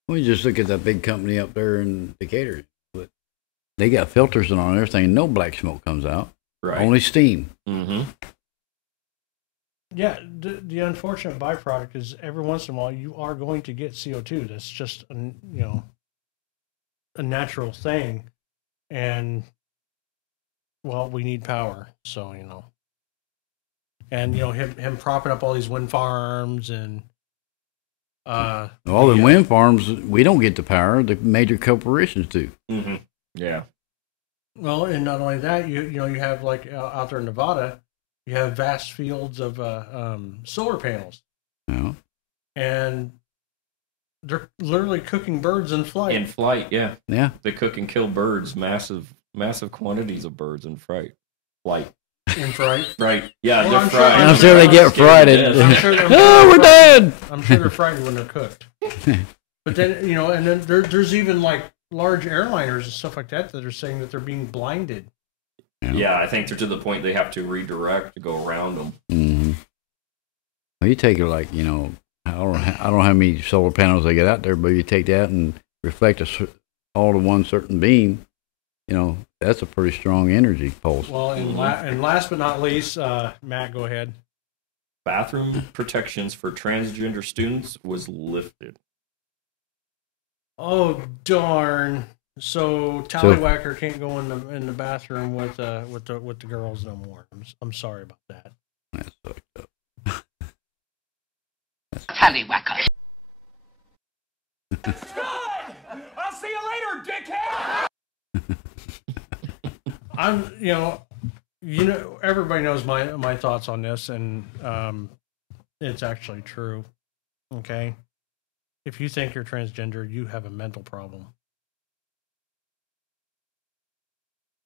Well, you just look at that big company up there in Decatur. They got filters and on everything. No black smoke comes out. Right. Only steam. Mm-hmm. Yeah, the unfortunate byproduct is every once in a while you are going to get CO2. That's just a natural thing, and well, we need power, so and him propping up all these wind farms and all the wind farms. We don't get the power. The major corporations do. Mm-hmm. Yeah. Well, and not only that, you know you have like out there in Nevada, you have vast fields of solar panels, Yeah. and they're literally cooking birds in flight. In flight, yeah. Yeah. They cook and kill birds, massive quantities of birds in flight. In fright. Right. Yeah, Well, they're I'm sure- fried. I'm sure they get fried. I'm sure they're Oh, we're dead. I'm sure they're frightened when they're cooked. But then, you know, and then there's even like large airliners and stuff like that that are saying that they're being blinded. Yeah, I think they're to the point they have to redirect to go around them. Mm-hmm. Well, you take it like, you know, I don't know how many solar panels they get out there, but you take that and reflect all to one certain beam, you know, that's a pretty strong energy pulse. Well, and last but not least, Matt, go ahead. Bathroom protections for transgender students was lifted. Oh darn! So Tallywhacker can't go in the bathroom with the girls no more. I'm sorry about that. That's fucked up. Tallywhacker. I'll see you later, dickhead! Everybody knows my thoughts on this, and it's actually true. Okay, if you think you're transgender, you have a mental problem.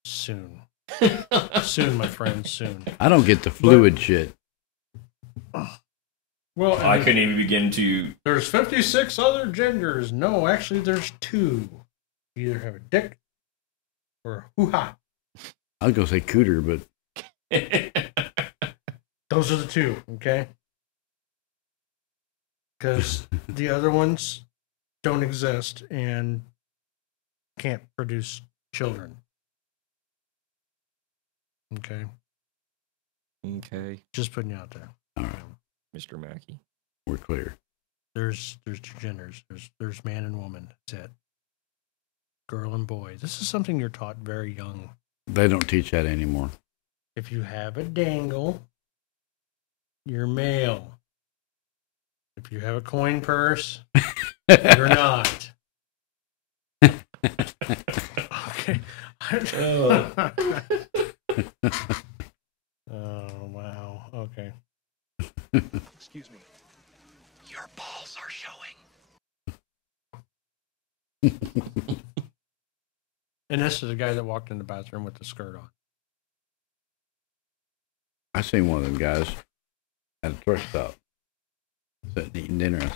Soon, my friend, soon. I don't get the fluid shit. Well, I couldn't even begin to. There's 56 other genders. No, actually, there's 2. You either have a dick or a hoo-ha. I was gonna say cooter, but Those are the 2, okay? Because the other ones don't exist and can't produce children. Okay? Okay, Just putting you out there. all right, Mr. Mackey. we're clear. There's 2 genders. There's man and woman. That's it. Girl and boy. This is something you're taught very young. They don't teach that anymore. If you have a dangle, you're male. If you have a coin purse, you're not. Okay. Oh. Oh, wow. Okay. Excuse me. Your balls are showing. And this is the guy that walked in the bathroom with the skirt on. I seen one of them guys at a truck stop sitting eating dinner.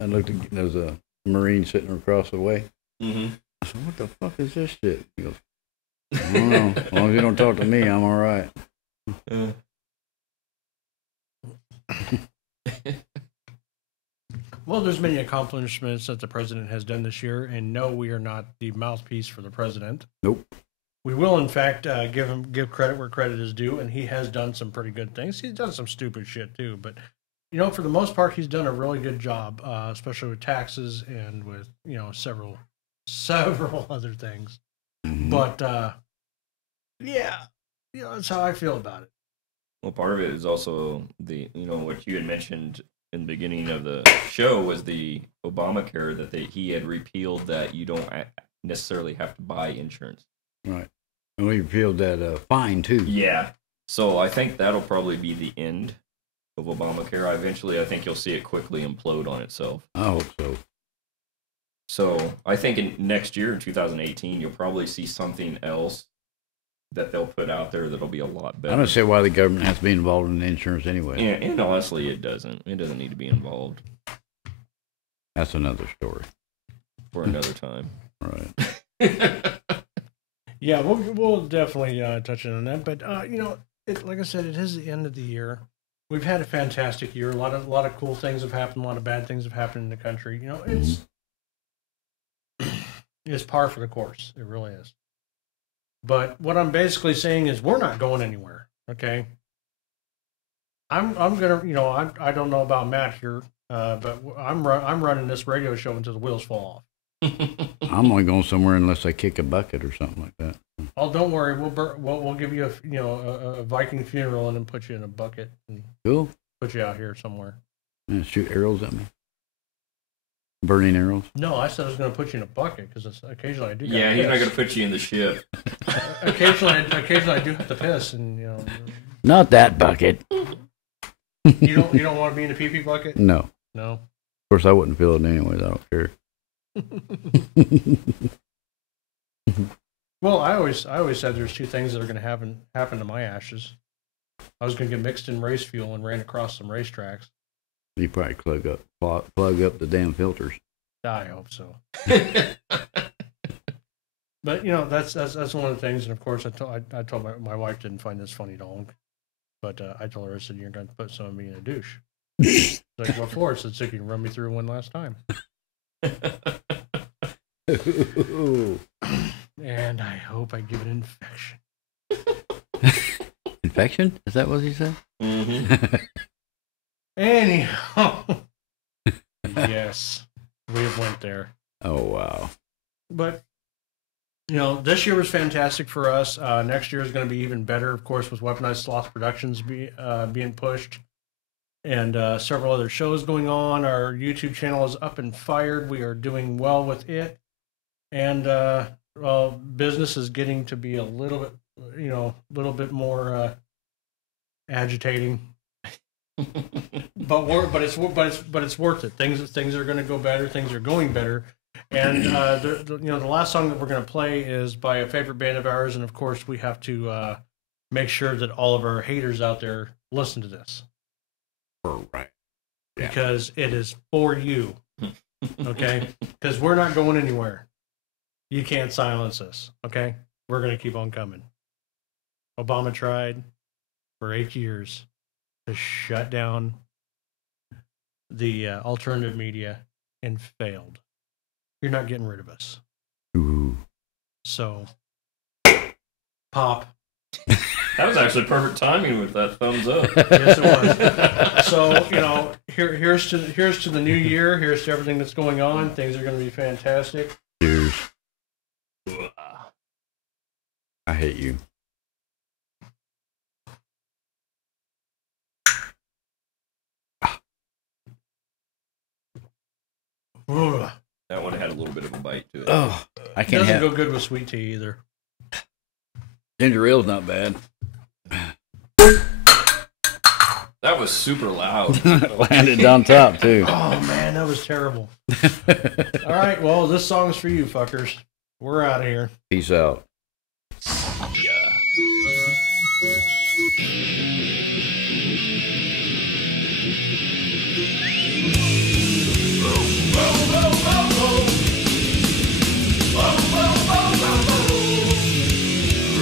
I looked at, there was a Marine sitting across the way. Mm-hmm. I said, what the fuck is this shit? He goes, I don't know. As long as you don't talk to me, I'm all right. Well, there's many accomplishments that the president has done this year, and no, we are not the mouthpiece for the president. Nope. We will, in fact, give credit where credit is due, and he has done some pretty good things. He's done some stupid shit too, but you know, for the most part, he's done a really good job, especially with taxes and with several other things. Mhm. But yeah, that's how I feel about it. Well, part of it is also what you had mentioned in the beginning of the show was the Obamacare that he had repealed, that you don't necessarily have to buy insurance. Right. And we repealed that fine, too. Yeah. So I think that'll probably be the end of Obamacare. Eventually, I think you'll see it quickly implode on itself. I hope so. So I think next year, in 2018, you'll probably see something else that they'll put out there that'll be a lot better. I don't see why the government has to be involved in insurance anyway. And honestly, it doesn't. It doesn't need to be involved. That's another story. For another time. Right. Yeah, we'll definitely touch on that. But like I said, it is the end of the year. We've had a fantastic year. A lot of cool things have happened. A lot of bad things have happened in the country. It's par for the course. It really is. But what I'm basically saying is we're not going anywhere. Okay. I'm gonna I don't know about Matt here, but I'm running this radio show until the wheels fall off. I'm only going somewhere unless I kick a bucket or something like that. Oh, don't worry. We'll give you a Viking funeral and then put you in a bucket and Cool. put you out here somewhere. And shoot arrows at me. Burning arrows. No, I said I was going to put you in a bucket because occasionally I do. Yeah, he's not piss. going to put you in the ship. Occasionally I do have to piss, and you know. Not that bucket. You don't want to be in a pee pee bucket? No. No. Of course, I wouldn't feel it anyways. I don't care. Well, I always said there's two things that are going to happen to my ashes. I was going to get mixed in race fuel and ran across some racetracks. You probably plug up the damn filters. I hope so. But you know that's one of the things, and of course I told my wife didn't find this funny at all, but I told her, I said, you're going to put some of me in a douche. She's like, what for? I said, so you can run me through one last time. And I hope I give it an infection. Infection? Is that what he said? Mm-hmm. Anyhow, yes, we have went there. Oh, wow. But, you know, this year was fantastic for us. Next year is going to be even better, of course, with Weaponized Sloth Productions being pushed and several other shows going on. Our YouTube channel is up and fired. We are doing well with it. And, well, business is getting to be a little bit more agitating. but it's worth it. Things are going to go better. Things are going better. And the last song that we're going to play is by a favorite band of ours, and of course we have to make sure that all of our haters out there listen to this. Right. Yeah. Because it is for you. Okay? Because we're not going anywhere. You can't silence us. Okay? We're going to keep on coming. Obama tried for 8 years to shut down the alternative media and failed. You're not getting rid of us. Ooh. So, pop. That was actually perfect timing with that thumbs up. Yes, it was. So, you know, here's to the new year. Here's to everything that's going on. Things are going to be fantastic. Cheers. I hate you. Ugh. That one had a little bit of a bite to it. Oh, I It can't doesn't have go good with sweet tea either. ginger ale's not bad. That was super loud. Landed on top too. Oh man, that was terrible. All right, well, this song's for you, fuckers. We're out of here. Peace out.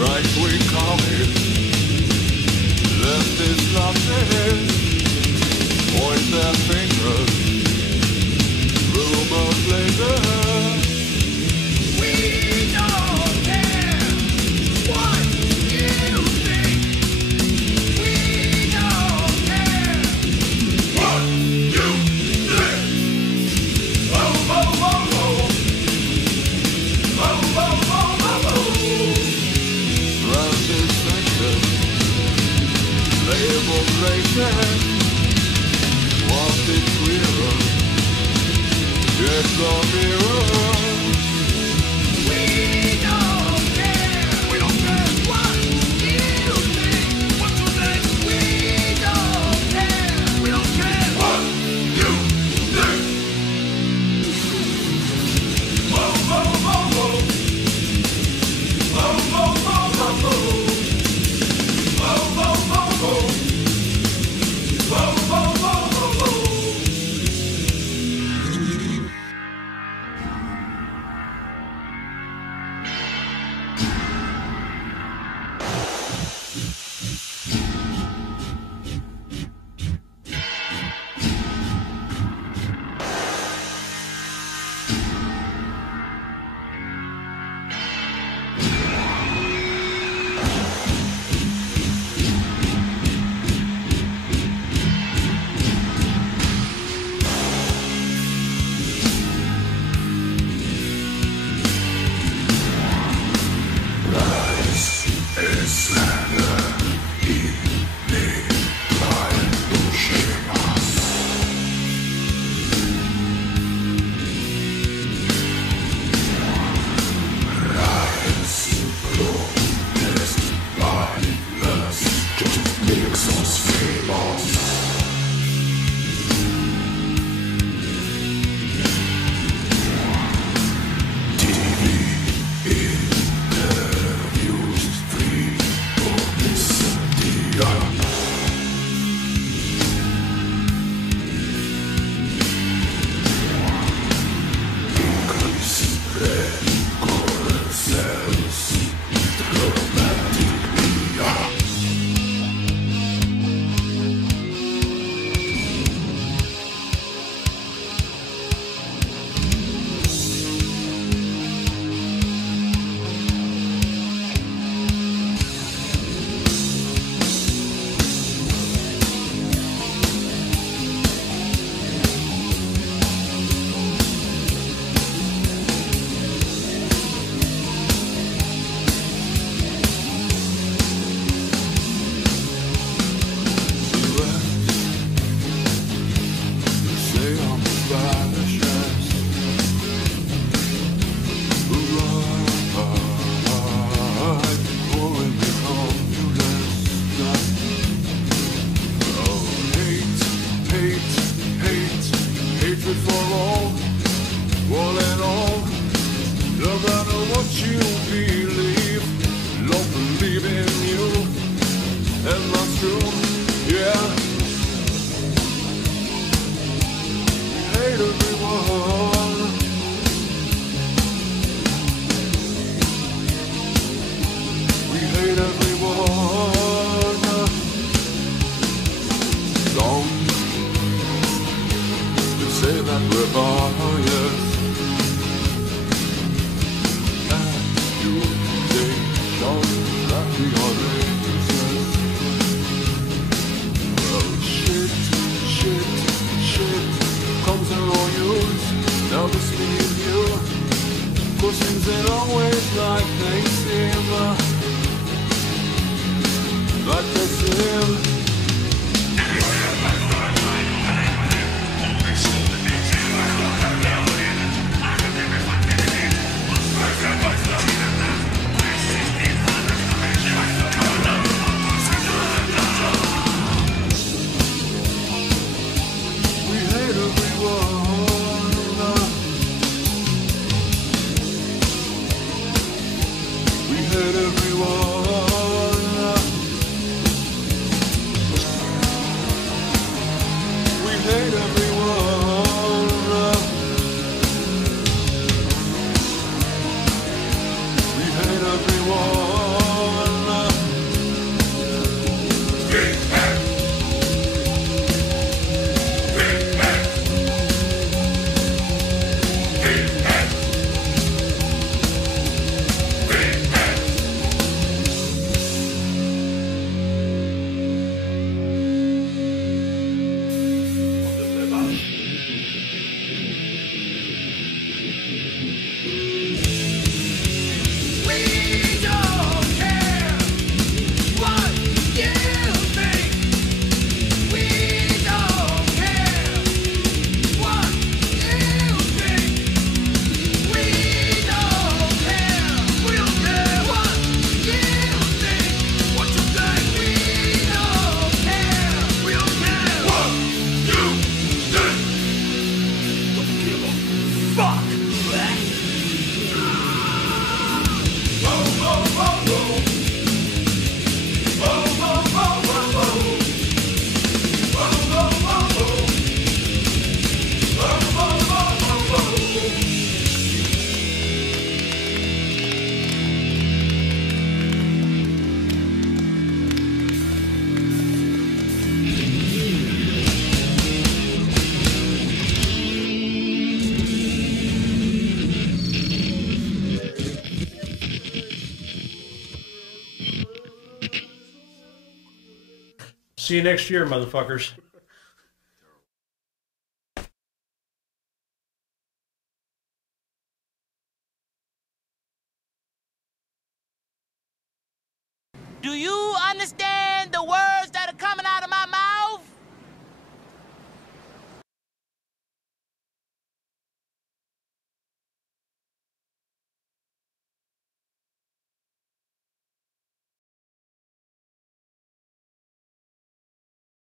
Right-wing commies, leftist Nazis, point their fingers, rumors later. We don't care what you think. We don't care what you think. Oh, oh, oh, oh. Oh, oh, oh, oh, oh. Labeled racist, wanted clearer, it's a mirror. We don't care. We don't care what you think. What you think. We don't care. We don't care what you think. Oh, oh, oh, oh. Oh, oh, oh, oh, oh. Oh, oh, oh, oh. Oh, oh, oh, oh, oh. all in all, no matter what you believe, don't believe in you, and that's true, yeah. We hate everyone. We hate everyone. Some say that we're biased. Accusation that we are racist. Well, shit comes in all use. Now this means you. Cause things ain't always like they seem. Like they seem. See you next year, motherfuckers. Do you understand?